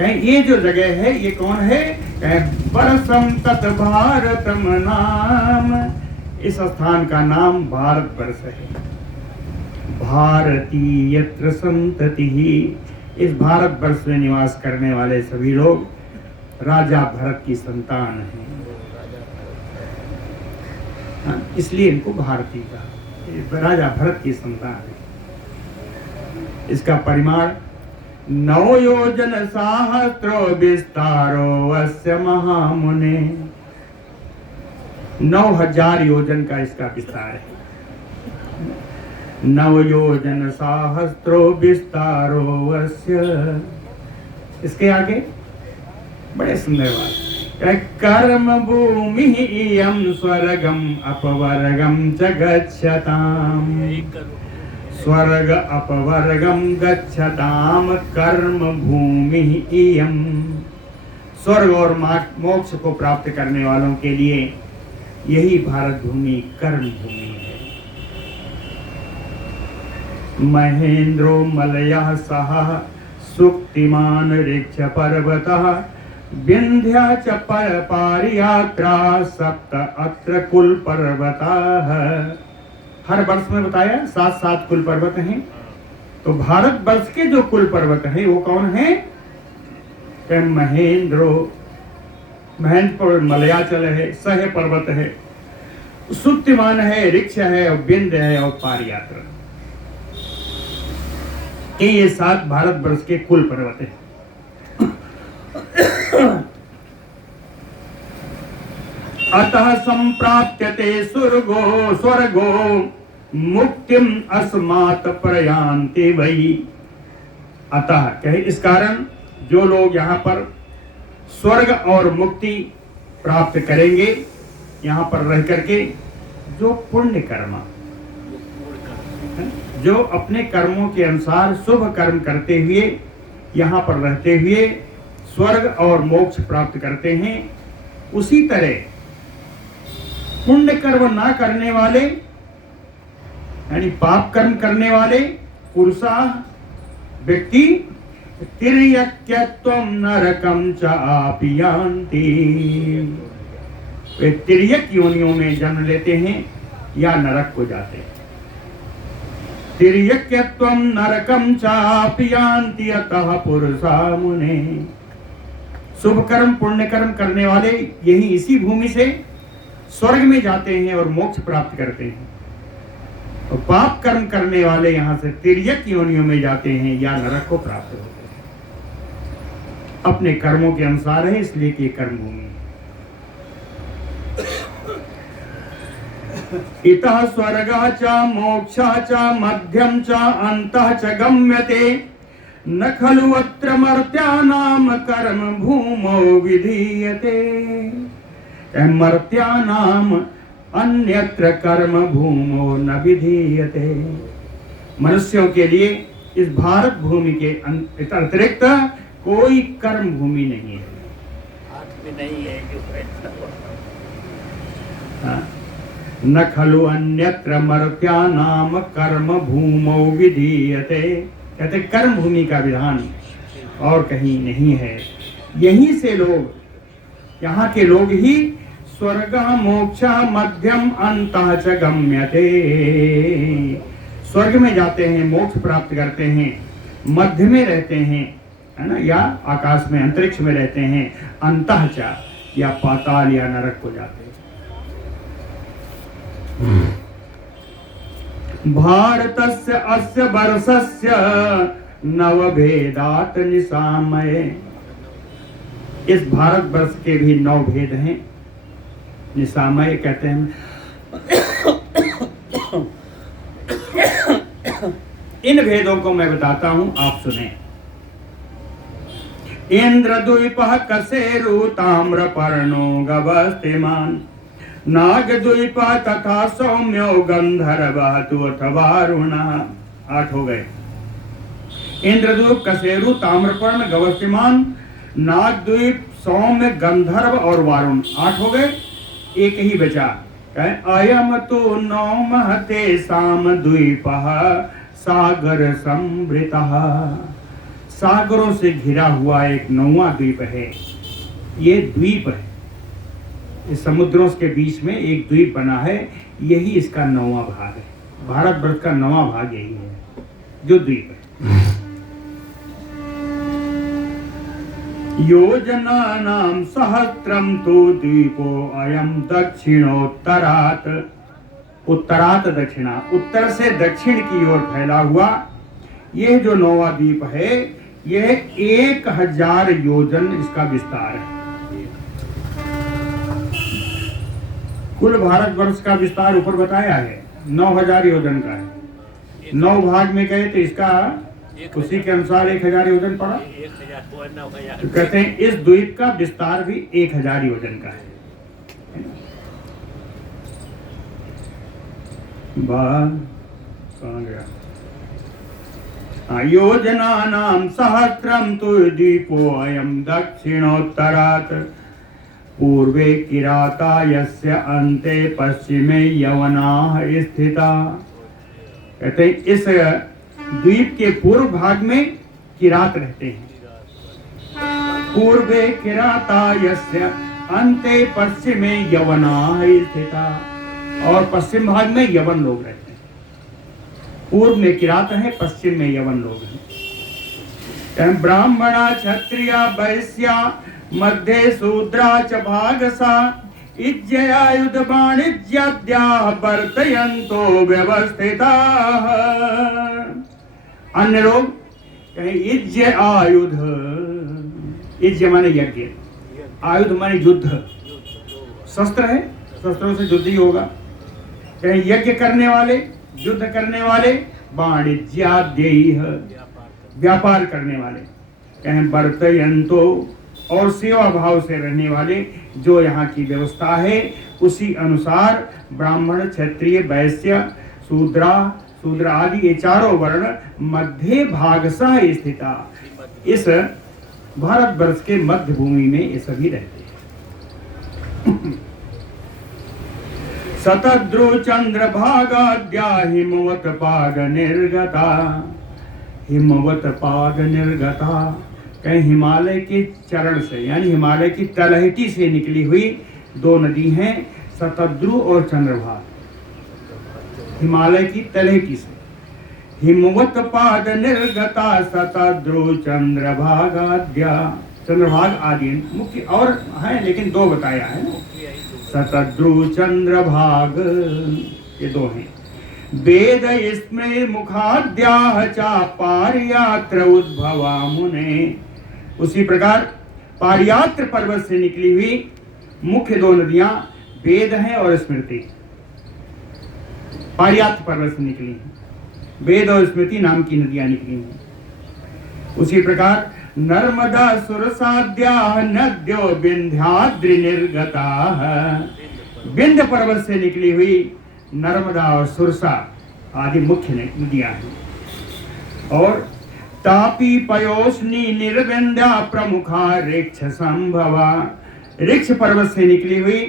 ये जो जगह है ये कौन है? वर्षम तत् भारतम नाम, इस स्थान का नाम भारतवर्ष है। भारती यत्र संतति, इस भारतवर्ष में निवास करने वाले सभी लोग राजा भरत की संतान हैं, इसलिए इनको भारती कहा, राजा भरत की संतान है। इसका परिमाण 9 योजन सहस्रो विस्तारो अस्य महामुने, 9000 योजन का इसका विस्तार है। 9 योजन सहस्रो विस्तारो अस्य। इसके आगे बड़े सुंदर बात, कर्म भूमि इयं स्वर्गम अपवर्गम च गच्छताम, स्वर्ग अपवर्गम गच्छताम कर्म भूमि इयं। स्वर्ग और मोक्ष को प्राप्त करने वालों के लिए यही भारत भूमि कर्म भूमि है। महेंद्रो मलयः सह सुक्तिमान ऋक्ष पर्वतः विंध्या च पारियात्रा सप्त अत्र कुल पर्वताः। हर वर्ष में बताया 7 कुल पर्वत हैं। तो भारत वर्ष के जो कुल पर्वत हैं वो कौन है? महेंद्र पर मलयाचल है, सह पर्वत है, सुत्तिमान है, ऋक्ष है और बिंद है और पारयात्र, ये 7 भारतवर्ष के कुल पर्वत है। अतः संप्राप्यते स्वर्गो मुक्तिम अस्मात् प्रयान्ति वै। अतः कहे इस कारण जो लोग यहाँ पर स्वर्ग और मुक्ति प्राप्त करेंगे, यहाँ पर रह करके, जो पुण्य कर्म, जो अपने कर्मों के अनुसार शुभ कर्म करते हुए यहाँ पर रहते हुए स्वर्ग और मोक्ष प्राप्त करते हैं, उसी तरह पुण्य कर्म ना करने वाले यानी पाप कर्म करने वाले पुरुषा व्यक्ति तिर्यक्यत्वं नरकं च आपियान्ति, वे तिर्यक योनियों में जन्म लेते हैं या नरक को जाते हैं। तिर्यक्यत्वं नरकं च आपियान्ति अतः पुरुषा मुने। शुभ कर्म पुण्य कर्म करने वाले यही इसी भूमि से स्वर्ग में जाते हैं और मोक्ष प्राप्त करते हैं, और पाप कर्म करने वाले यहाँ से तिर्यक योनियों में जाते हैं या नरक को प्राप्त होते हैं। अपने कर्मों के अनुसार है, इसलिए कि कर्म भूमि। इतः स्वर्गः च मोक्षः च मध्यम च अन्तः च गम्यते न खलु अत्र मर्त्यानां कर्म भूमौ विधीयते। मर्त्यानां अन्यत्र कर्म भूमौ न विधीयते। मनुष्यों के लिए इस भारत भूमि के अतिरिक्त कोई कर्म भूमि नहीं है। हाथ में नहीं है न खलु अन्यत्र मर्त्यानां कर्म भूमौ विधीयते। कहते कर्म भूमि का विधान और कहीं नहीं है। यहीं से लोग, यहाँ के लोग ही स्वर्ग मोक्ष मध्यम अंतः च गम्यते, स्वर्ग में जाते हैं, मोक्ष प्राप्त करते हैं, मध्य में रहते हैं, है ना, या आकाश में अंतरिक्ष में रहते हैं, अंतः च या पाताल या नरक को जाते हैं। भारतस्य अस्य वर्षस्य नवभेदात् निसामये। इस भारत वर्ष के भी 9 भेद हैं। निसामय कहते हैं। इन भेदों को मैं बताता हूं, आप सुने। इंद्रद्वीपः कसेरु ताम्रपर्णो गवस्तिमान् नागद्वीपः तथा सौम्यो गंधर्वः तु अथवा वरुणः। 8 हो गए। इंद्रद्वीप, कसेरु, ताम्रपर्ण, गवस्तिमान, नागद्वीप, सौम्य, गंधर्व और वारुण। 8 हो गए। एक ही बचा। अयम तो नौ महते साम द्वीपः सागर संवृतः। सागरों से घिरा हुआ एक 9वां द्वीप है। ये द्वीप है, इस समुद्रों के बीच में एक द्वीप बना है, यही इसका 9वां भाग है। भारतवर्ष का 9वां भाग यही है, जो द्वीप है। योजनानां सहस्त्रम तो द्वीपो अयम दक्षिणोत्तरात्। उत्तरात् दक्षिणा, उत्तर से दक्षिण की ओर फैला हुआ यह जो 9वां द्वीप है, यह 1000 योजन इसका विस्तार है। कुल भारतवर्ष का विस्तार ऊपर बताया है, 9000 योजन का है। 9 भाग में कहे तो इसका उसी के अनुसार 1000 योजन पड़ा। तो कहते हैं इस द्वीप का विस्तार भी 1000 योजन का है। कहाँ गया? योजनानां सहस्रम तु द्वीपो अयम दक्षिणोत्तरात् पूर्वे किराता यस्य अन्ते पश्चिमे यवनाः स्थिता। कहते हैं इस द्वीप के पूर्व भाग में किरात रहते हैं। पूर्वे किराता यस्य अन्ते पश्चिमे यवनाः स्थिता, और पश्चिम भाग में यवन लोग रहते हैं। पूर्व में किरात है, पश्चिम में यवन लोग हैं। ब्राह्मणा क्षत्रिया वैश्या मध्ये शूद्रा च भागसा इज्जयायुध वाणिज्याद्याः वर्तयन्तो व्यवस्थिताः। अन्य लोग कहें इज्ज आयुध, इज्ज माने यज्ञ, आयुध माने युद्ध, शस्त्र है, शस्त्रों से युद्ध ही होगा। कहें यज्ञ करने वाले, युद्ध करने वाले, वाणिज्याद्यैः व्यापार करने वाले, कहें वर्तयन्तो और सेवा भाव से रहने वाले, जो यहाँ की व्यवस्था है उसी अनुसार ब्राह्मण, क्षत्रिय, वैश्य, शूद्र आदि ये चारों वर्ण मध्य भागशः स्थिता, इस भारतवर्ष के मध्य भूमि में ये सभी रहते हैं। शतद्रु चंद्र भागाद्या हिमवत पाद निर्गता, हिमवत पाद निर्गता, कहीं हिमालय के चरण से यानी हिमालय की तलहटी से निकली हुई दो नदी हैं, शतद्रु और चंद्रभाग। हिमालय की तलहटी से हिमवत पाद निर्गता शतद्रु चंद्रभागाद्या, चंद्रभाग आदि मुख्य और हैं लेकिन दो बताया है। शतद्रु चंद्रभाग ये दो हैं। वेद इसमें मुखाद्याः चा पारियात्र उद्भवा मुने, उसी प्रकार पारियात्र पर्वत से निकली हुई मुख्य दो नदियां वेद हैं और स्मृति। पारियात्र पर्वत से निकली हैं, वेद और स्मृति नाम की नदियां निकली हैं। उसी प्रकार नर्मदा सुरसाद्या नद्यो विंध्याद्रि निर्गता, विंध्य पर्वत से निकली हुई नर्मदा और सुरसा आदि मुख्य नदियां हैं। और तापी पयोष्णी निर्विंध्या प्रमुखा ऋक्ष संभवा, ऋक्ष पर्वत से निकली हुई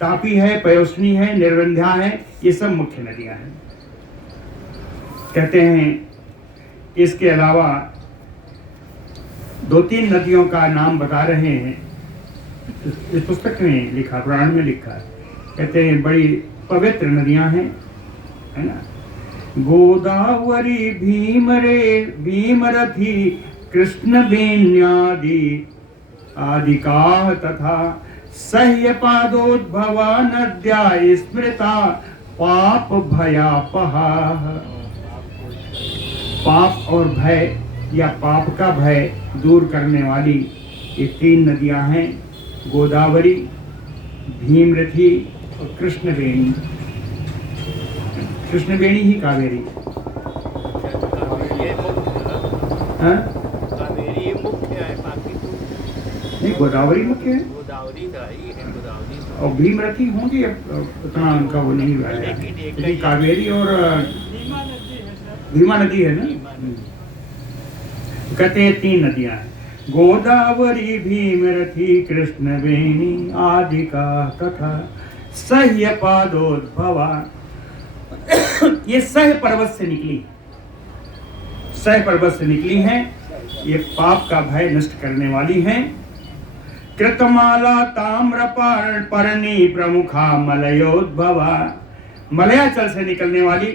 तापी है, पयोष्णी है, निर्विंध्या है, ये सब मुख्य नदियां हैं। कहते हैं इसके अलावा दो तीन नदियों का नाम बता रहे हैं, इस पुस्तक में लिखा, पुराण में लिखा है। कहते हैं बड़ी पवित्र नदियां हैं, है ना। गोदावरी भीमरथी कृष्ण बेन्यादि आदिकाः तथा सह्य पादोद्भवा नद्या स्मृता पाप भयापहाः, पाप और भय या पाप का भय दूर करने वाली ये तीन नदियां हैं, गोदावरी, भीमरथी और कृष्णवेणी। कृष्णवेणी ही कावेरी, कावेरी मुख्य है, बाकी तो नहीं, गोदावरी मुख्य है, गोदावरी का ही है, गोदावरी और भीमरथी होंगी, उतना उनका वो नहीं हुआ है, लेकिन कावेरी और भीमा नदी है ना। कहते हैं तीन नदियां हैं, गोदावरी, भीमरथी, कृष्णवेणी आदिका तथा सह्य पादोद्भवा। ये सह पर्वत से निकली, सह पर्वत से निकली हैं, ये पाप का भय नष्ट करने वाली हैं। कृतमाला ताम्र पर्णी प्रमुखा मलयोद्भवा, मलयाचल से निकलने वाली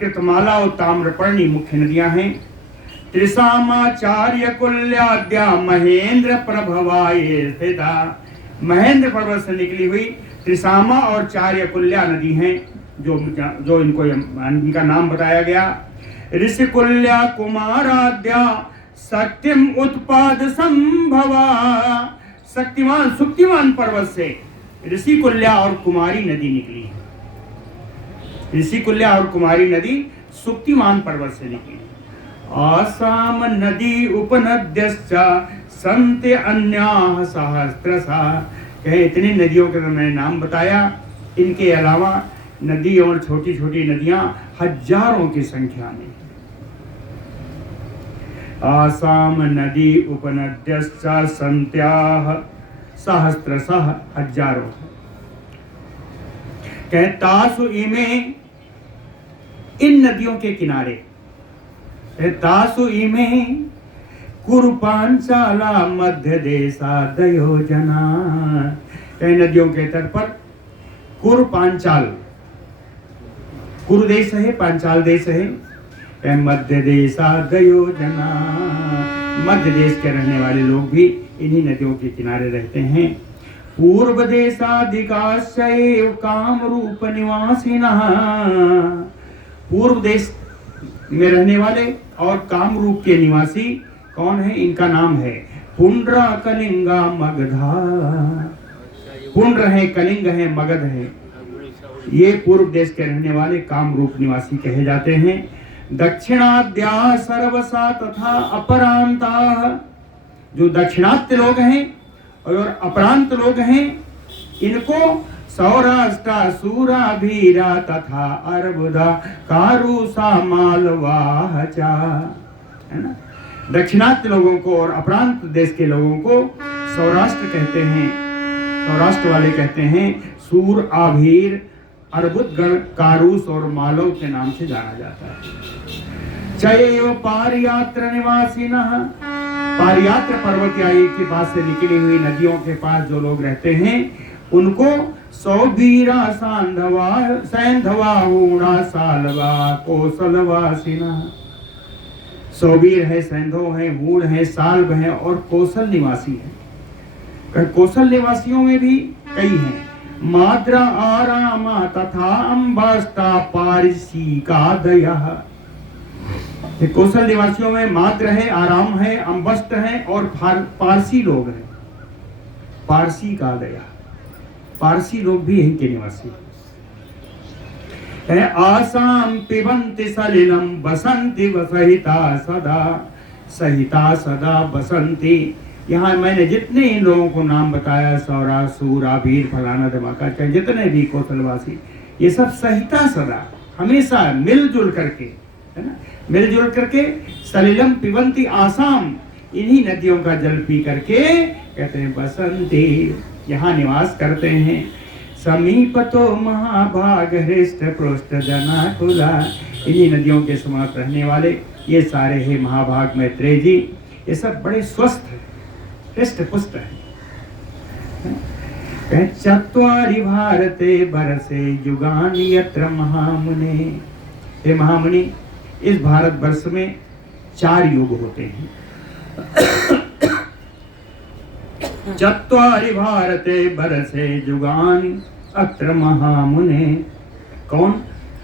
कृतमाला और ताम्रपर्णी मुख्य नदियां हैं। त्रिसामाचार्य कुल्याद्या महेंद्र प्रभवाये स्थिता, महेंद्र पर्वत से निकली हुई त्रिसामा और चार्य कुल्या नदी हैं, जो इनको इनका नाम बताया गया। ऋषि कुल्या कुमाराद्या शक्तिम उत्पाद संभवा, शक्तिमान सुक्तिमान पर्वत से ऋषि कुल्या और कुमारी नदी निकली है। ऋषि कुल्या और कुमारी नदी सुक्तिमान पर्वत से निकली। आसाम नदी उपनद्यश्च संते अन्याः सहस्त्रशः, कहे इतनी नदियों के मैंने नाम बताया, इनके अलावा नदी और छोटी छोटी नदियां हजारों की संख्या में। आसाम नदी उपनद्यश्च संत्याः सहस्त्रशः, हजारों। तासु इमे, इन नदियों के किनारे, तासु इमे कुरु पांचाला मध्य देशादयो जना, कई नदियों के तट पर कुरु पांचाल, कुरु देश है, पांचाल देश है, मध्य देशादयो जना, मध्य देश के रहने वाले लोग भी इन्हीं नदियों के किनारे रहते हैं। पूर्व देशाधिकाश्चैव काम रूप निवासिनः। पूर्व देश में रहने वाले और काम रूप के निवासी कौन है? इनका नाम है पुंड्रा कलिंगा मगधा। पुंड्र है, कलिंग है, मगध है। ये पूर्व देश के रहने वाले काम रूप निवासी कहे जाते हैं। दक्षिणाद्या सर्वसा तथा अपरांता, जो दक्षिणात्य लोग हैं और अपरांत लोग हैं, इनको सौराष्ट्र सूरा भीरा तथा अर्बुदा कारूसा मालवाहचा, है ना। दक्षिणात्य लोगों को और अपरांत देश के लोगों को सौराष्ट्र कहते हैं, सौराष्ट्र वाले कहते हैं। सूर, आभीर, अर्बुदगण, कारूस और मालव के नाम से जाना जाता है। चैव पारयात्र निवासिनः, पारयात्र पर्वतयाई के पास से निकली हुई नदियों के पास जो लोग रहते हैं उनको सौबीरा सांधवा सैंधवा हूणा सालवा कोसलवासिनः। सौबीर है, सैंधव है, हूण है, साल्व है और कोसल निवासी है। कोसल निवासियों में भी कई हैं। माद्रा आरामा तथा अंबास्ता पारसी का दया। कोसल निवासियों में माद्र है, आराम है, अंबस्त है और पारसी लोग हैं। पारसी का दया, पारसी लोग भी यहीं के निवासी है। आसाम पिबंति सलिलम बसंती वसहिता सदा, सहिता सदा बसंती। यहाँ मैंने जितने इन लोगों को नाम बताया, सौराष्ट्र, सूर, आभीर, फलाना धमाका, चाहे जितने भी कोसलवासी, ये सब सहिता सदा हमेशा मिलजुल करके, है ना, मिलजुल करके सलिलम पिबंती आसाम, इन्हीं नदियों का जल पी करके कहते हैं बसंती, यहाँ निवास करते हैं। समीपतो महाभाग हृष्ट पृष्ठ जनाकुला, इन्हीं नदियों के समाप्त रहने वाले ये सारे हैं महाभाग मैत्रेय जी। ये सब बड़े स्वस्थ है, हृष्ट पुष्ट है। चत्वारि भारते बरसे युगानि यत्र महामुने। हे महामुनि, इस भारत वर्ष में 4 युग होते हैं। चत्वारि भारते बरसे युगानि अत्र महामुने। कौन?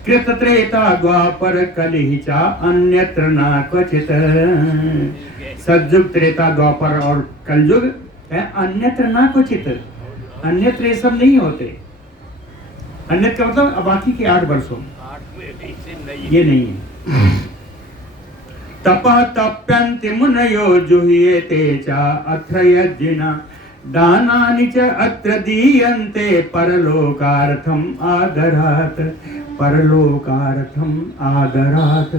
कृत त्रेता द्वापर कलिहि चा अन्यत्र न क्वचित्। सतयुग, त्रेता, द्वापर और कलयुग है, अन्यत्र न क्वचित्, अन्यत्र ये सब नहीं होते। अन्यत्र का मतलब बाकी के 8 वर्षों ये नहीं है। तपः तप्यन्ति मुनयो जुह्येते च अत्र यज्ञिना दानानि च अत्र दीयन्ते परलोकार्थम आदरात्, परलोकार्थम आदरात्।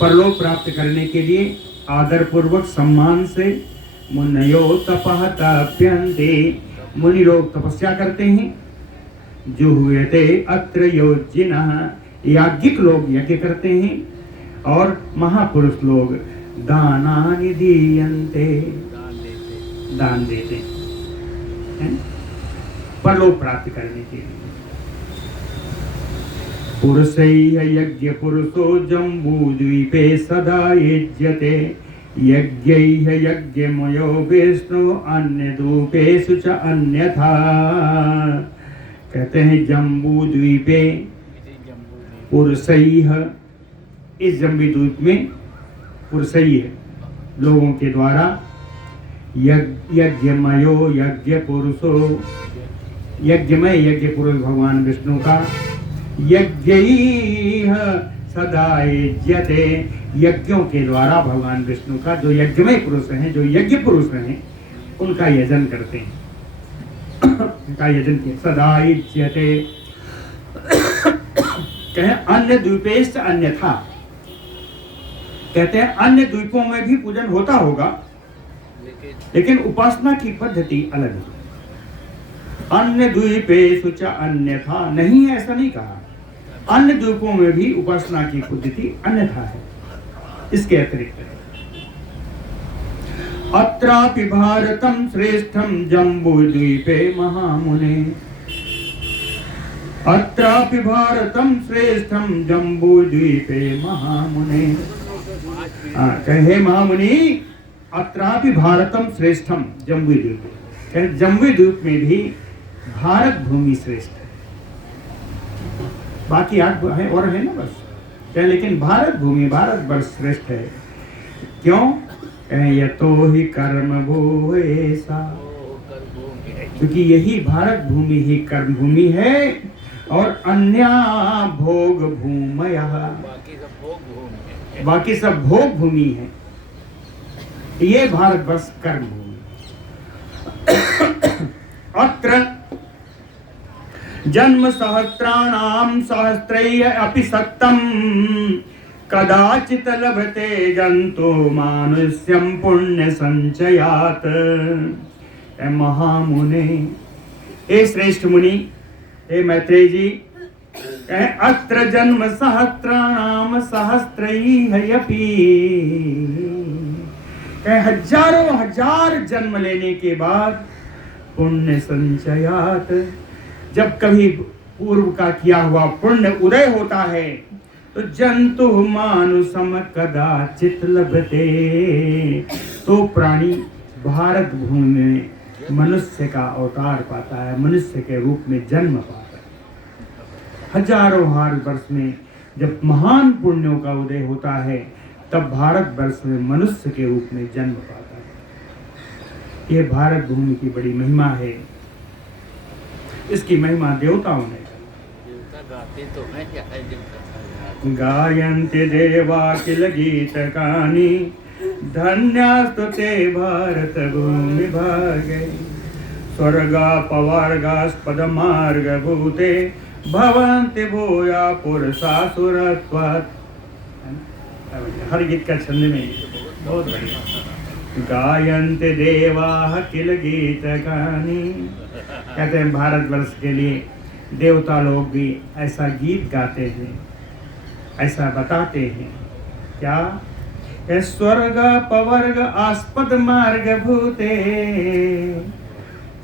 परलोक प्राप्त करने के लिए आदर पूर्वक सम्मान से मुनयो तपः तप्यन्ते, मुनि लोग तपस्या करते हैं। जुह्यते अत्र योजिनः, याज्ञिक लोग यज्ञ करते हैं और महापुरुष लोग दानानि दीयन्ते, दान देते हैं परलोक प्राप्त करने के लिए। पुरुषैः यज्ञ पुरुषो जम्बूद्वीपे सदा युज्यते, यज्ञैः यज्ञमयो विष्णु अन्यद्वीपेषु च अन्यथा। कहते हैं जम्बूद्वीपे पुरुषैः, इस जम्बू द्वीप में पुरुषैः लोगों के द्वारा, यज्ञमयो यज्ञ पुरुषो, यज्ञमय यज्ञ पुरुष भगवान विष्णु का, यज्ञैः सदा युज्यते, यज्ञों के द्वारा भगवान विष्णु का जो यज्ञमय पुरुष हैं, जो यज्ञ पुरुष हैं, उनका यजन करते हैं, उनका यजन किया। सदा युज्यते कहें अन्य द्वीपेश अन्यथा, कहते हैं अन्य द्वीपों में भी पूजन होता होगा लेकिन उपासना की पद्धति अलग है। अन्य द्वीपेषु च अन्यथा नहीं है, ऐसा नहीं कहा। अन्य द्वीपों में भी उपासना की पद्धति अन्यथा है, इसके अतिरिक्त है। अत्रापि भारतम श्रेष्ठम जम्बूद्वीपे महामुने, अत्रापि भारतम श्रेष्ठम जम्बूद्वीपे महामुने। कहे महामुनि, अत्रापि भारतम श्रेष्ठम जम्बूद्वीपे, जम्बू द्वीप में भी भारत भूमि श्रेष्ठ है। बाकी 8 है और है ना बस, लेकिन भारत भूमि भारत वर्ष श्रेष्ठ है। क्यों? ये तो ही कर्म भू ऐसा, क्योंकि यही भारत भूमि ही कर्म भूमि है और अन्य भोग भूमया, बाकी सब भोग भूमि है। ये भारतवर्ष कर्म भूमि। अत्र जन्म सहस्राणाम सहस्त्रैः अपि सत्तम कदाचित लभते जंतु मानुष्यम पुण्य संचयात। महामुने, हे श्रेष्ठ मुनि, हे मैत्रेय जी, अत्र जन्म सहस्राणाम सहस्त्रैः अपि, हजारों हजार जन्म लेने के बाद पुण्य संचयात, जब कभी पूर्व का किया हुआ पुण्य उदय होता है तो जंतु मानुषम कदाचित लभते, तो प्राणी भारत भूमि में मनुष्य का अवतार पाता है, मनुष्य के रूप में जन्म पाता है। हजारों वर्ष में जब महान पुण्यों का उदय होता है तब भारत वर्ष में मनुष्य के रूप में जन्म पाता है। ये भारत भूमि की बड़ी महिमा है। इसकी महिमा देवताओं ने गाते तो हैं क्या है गायन्ते देवा किल गीतकानि धन्यास्तुते भारत भूमि भागे स्वर्गापवर्गास्पद मार्ग भूते भवन्ति भूया पुरुषा सुरत्वात्। हर गीत का छंद में बहुत बढ़िया। गायन्ते देवा किल गीतकानि, कहते हैं भारतवर्ष के लिए देवता लोग भी ऐसा गीत गाते हैं, ऐसा बताते हैं। क्या? स्वर्ग पवर्ग आस्पद मार्ग भूते,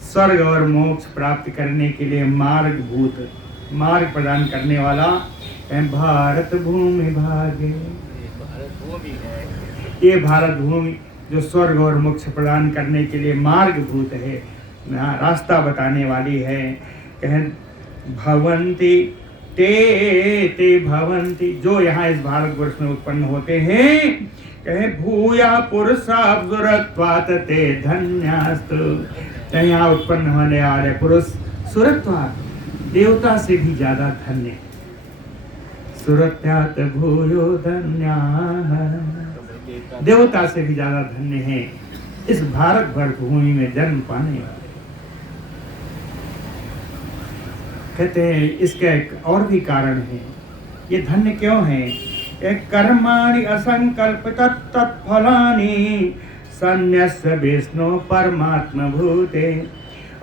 स्वर्ग और मोक्ष प्राप्त करने के लिए मार्ग भूत, मार्ग प्रदान करने वाला भारत भूमि भागे। ये भारत भूमि जो स्वर्ग और मोक्ष प्रदान करने के लिए मार्ग भूत है, रास्ता बताने वाली है। कहें भवंती ते भवंती, जो यहाँ इस भारतवर्ष में उत्पन्न होते हैं, कहे भूया पुरुषा सुरत्वात् ते धन्यास्तु, यहाँ उत्पन्न होने वाले पुरुष सुरत्वात्, देवता से भी ज्यादा धन्य। सुरत्यात् भूयो धन्याः, देवता से भी ज्यादा धन्य है इस भारतवर्ष भूमि में जन्म पाने वाले। कहते हैं इसके एक और भी कारण है। ये धन्य क्यों है? एक कर्माणि असंकल्पित तत्फलानि सन्न्यस्य विष्णु परमात्म भूते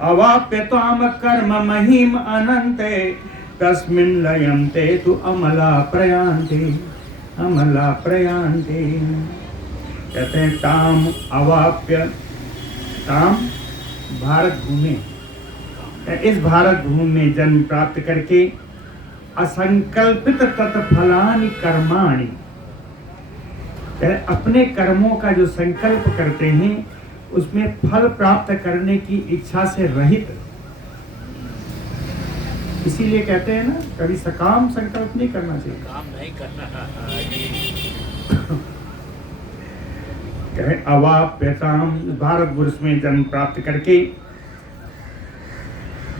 अवाप्य त्वाम कर्म महिम अनंते तस्मिन् लयन्ते तु अमला प्रयान्ते, अमला प्रयान्ते। कहते हैं ताम अवाप्य, ताम भारत भूमि, इस भारत भूमि में जन्म प्राप्त करके असंकल्पित तत्फलानि कर्माणि, अपने कर्मों का जो संकल्प करते हैं उसमें फल प्राप्त करने की इच्छा से रहित, इसीलिए कहते हैं ना कभी सकाम संकल्प नहीं करना चाहिए, काम नहीं करना। कहे अवाप्यताम, भारतवर्ष में जन्म प्राप्त करके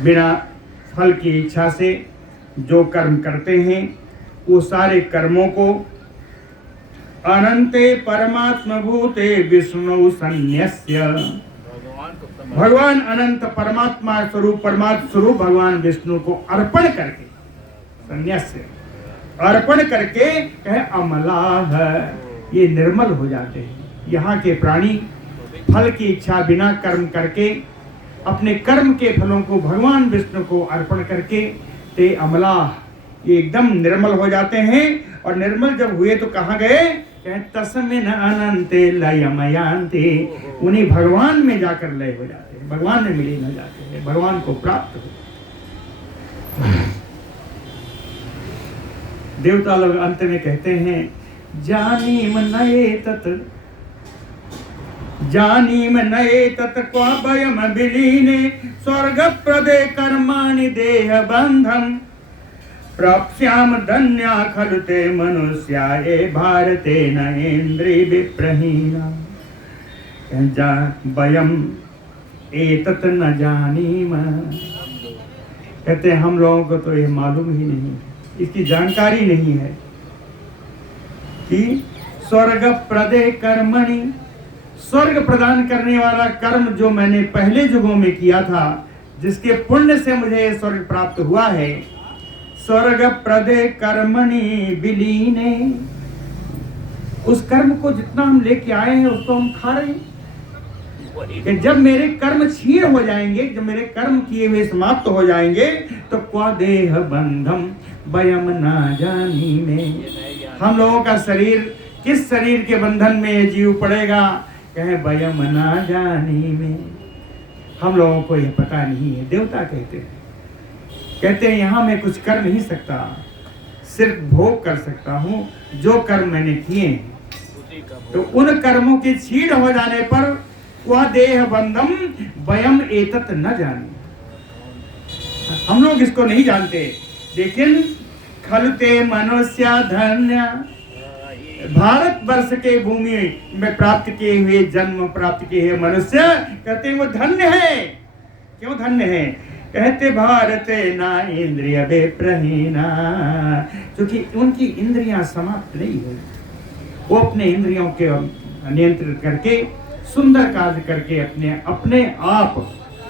बिना फल की इच्छा से जो कर्म करते हैं वो सारे कर्मों को अनंते परमात्म भूते विष्णु सन्न्यस्य, भगवान अनंत परमात्मा स्वरूप, परमात्मा स्वरूप भगवान विष्णु को अर्पण करके, सन्न्यस्य अर्पण करके कहे अमलाः, ये निर्मल हो जाते हैं। यहाँ के प्राणी फल की इच्छा बिना कर्म करके अपने कर्म के फलों को भगवान विष्णु को अर्पण करके ते अमला, ये एकदम निर्मल हो जाते हैं। और निर्मल जब हुए तो कहाँ गए? तस्मिन् अनंते लयमयान्ते, उन्हीं भगवान में जाकर लय हो जाते हैं, भगवान में विलीन हो जाते हैं, भगवान को प्राप्त हो। देवता लोग अंत में कहते हैं जानीम नये तत्, जानीम नये तत् क्वा भयम विलीने स्वर्ग प्रदे कर्माणि देह बंधम प्राप्स्याम धन्या खलु ते मनुष्याये भारते न इंद्रिय विप्रहीना वयम एतत् न जानीम। कहते हैं हम लोगों को तो ये मालूम ही नहीं, इसकी जानकारी नहीं है कि स्वर्ग प्रदे कर्मणि, स्वर्ग प्रदान करने वाला कर्म जो मैंने पहले युगों में किया था, जिसके पुण्य से मुझे स्वर्ग प्राप्त हुआ है, स्वर्ग प्रदे कर्मणि विलीने, उस कर्म को जितना हम लेके आए हैं उसको हम खा रहे हैं। कि जब मेरे कर्म क्षीण हो जाएंगे, जब मेरे कर्म किए हुए समाप्त हो जाएंगे, तो क्वा देह बंधम वयम ना जानी में, हम लोगों का शरीर किस शरीर के बंधन में जीव पड़ेगा, कहे वयम ना जानी में, हम लोगों को यह पता नहीं है। देवता कहते हैं यहाँ मैं कुछ कर नहीं सकता, सिर्फ भोग कर सकता हूँ जो कर्म मैंने किए हैं। तो उन कर्मों के क्षीण हो जाने पर वह देह बंधम वयम एतत् न जाने, हम लोग इसको नहीं जानते। लेकिन खलुते मनुष्य धन्य, भारत वर्ष के भूमि में प्राप्त किए हुए, जन्म प्राप्त किए हुए मनुष्य कहते हैं वो धन्य है। क्यों धन्य है? कहते भारते ना इंद्रिय विप्रहीना, क्योंकि उनकी इंद्रियां समाप्त नहीं हुई, वो अपने इंद्रियों के नियंत्रित करके सुंदर कार्य करके अपने आप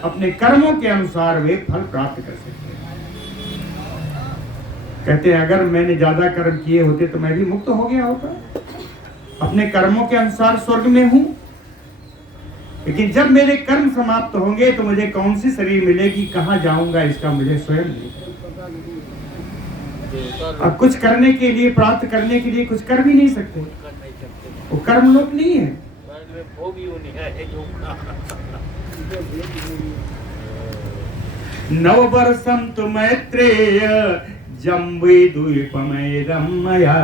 अपने कर्मों के अनुसार वे फल प्राप्त कर सकते हैं। कहते हैं अगर मैंने ज्यादा कर्म किए होते तो मैं भी मुक्त हो गया होता, अपने कर्मों के अनुसार स्वर्ग में हूं। लेकिन जब मेरे कर्म समाप्त होंगे तो मुझे कौन सी शरीर मिलेगी, कहां जाऊंगा, इसका मुझे स्वयं नहीं। अब कुछ करने के लिए, प्राप्त करने के लिए कुछ कर भी नहीं सकते, वो कर्म लोक नहीं है। नववर्षम तु मैत्रेय जम्बूद्वीपमेदं मया,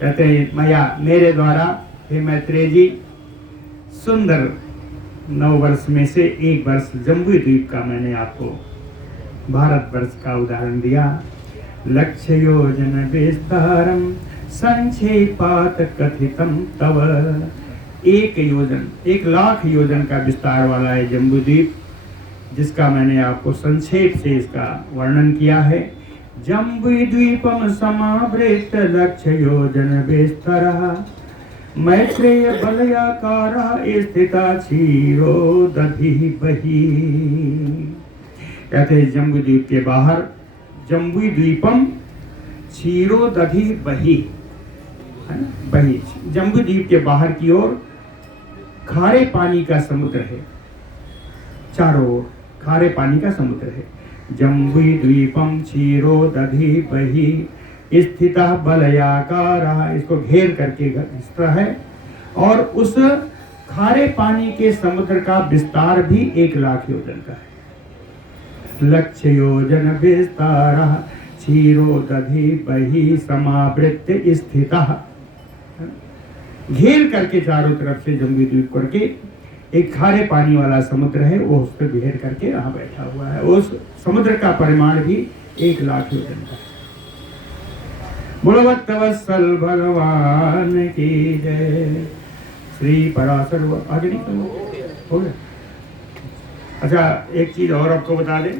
कहते हैं मया, मेरे द्वारा, हे मैत्रेय जी, सुंदर 9 वर्ष में से एक वर्ष जम्बू द्वीप का मैंने आपको भारत वर्ष का उदाहरण दिया। लक्ष्य योजन विस्तारम संक्षेपात कथितम तव, 1 लाख योजन का विस्तार वाला है जम्बू द्वीप, जिसका मैंने आपको संक्षेप से इसका वर्णन किया है। जम्बू द्वीपम समावृत लक्ष्य योजन विस्तार मैत्रेय बलयाकार स्थिता क्षीरो दधि बही। कहते हैं जम्बू द्वीप के बाहर, जम्बू द्वीपम क्षीरो दधि बही, है ना, बही, जम्बू द्वीप के बाहर की ओर खारे पानी का समुद्र है, चारों ओर खारे पानी का समुद्र है। जम्बू द्वीपम क्षीरो दधि बही स्थिता बलयाकार, इसको घेर करके स्थित है, और उस खारे पानी के समुद्र का विस्तार भी 1 लाख योजन का है। लक्ष्य योजन विस्तार क्षीरो दधि बही समावृत स्थिता, घेर करके चारों तरफ से जम्बू द्वीप करके एक खारे पानी वाला समुद्र है, वो उस पर घेर करके यहाँ बैठा हुआ है। उस समुद्र का परिमाण भी 1 लाख योजन का है। बोलवत्तवत्सल भगवान की जय। श्री पराशर आगे नहीं हो गया। अच्छा, एक चीज और आपको बता दें,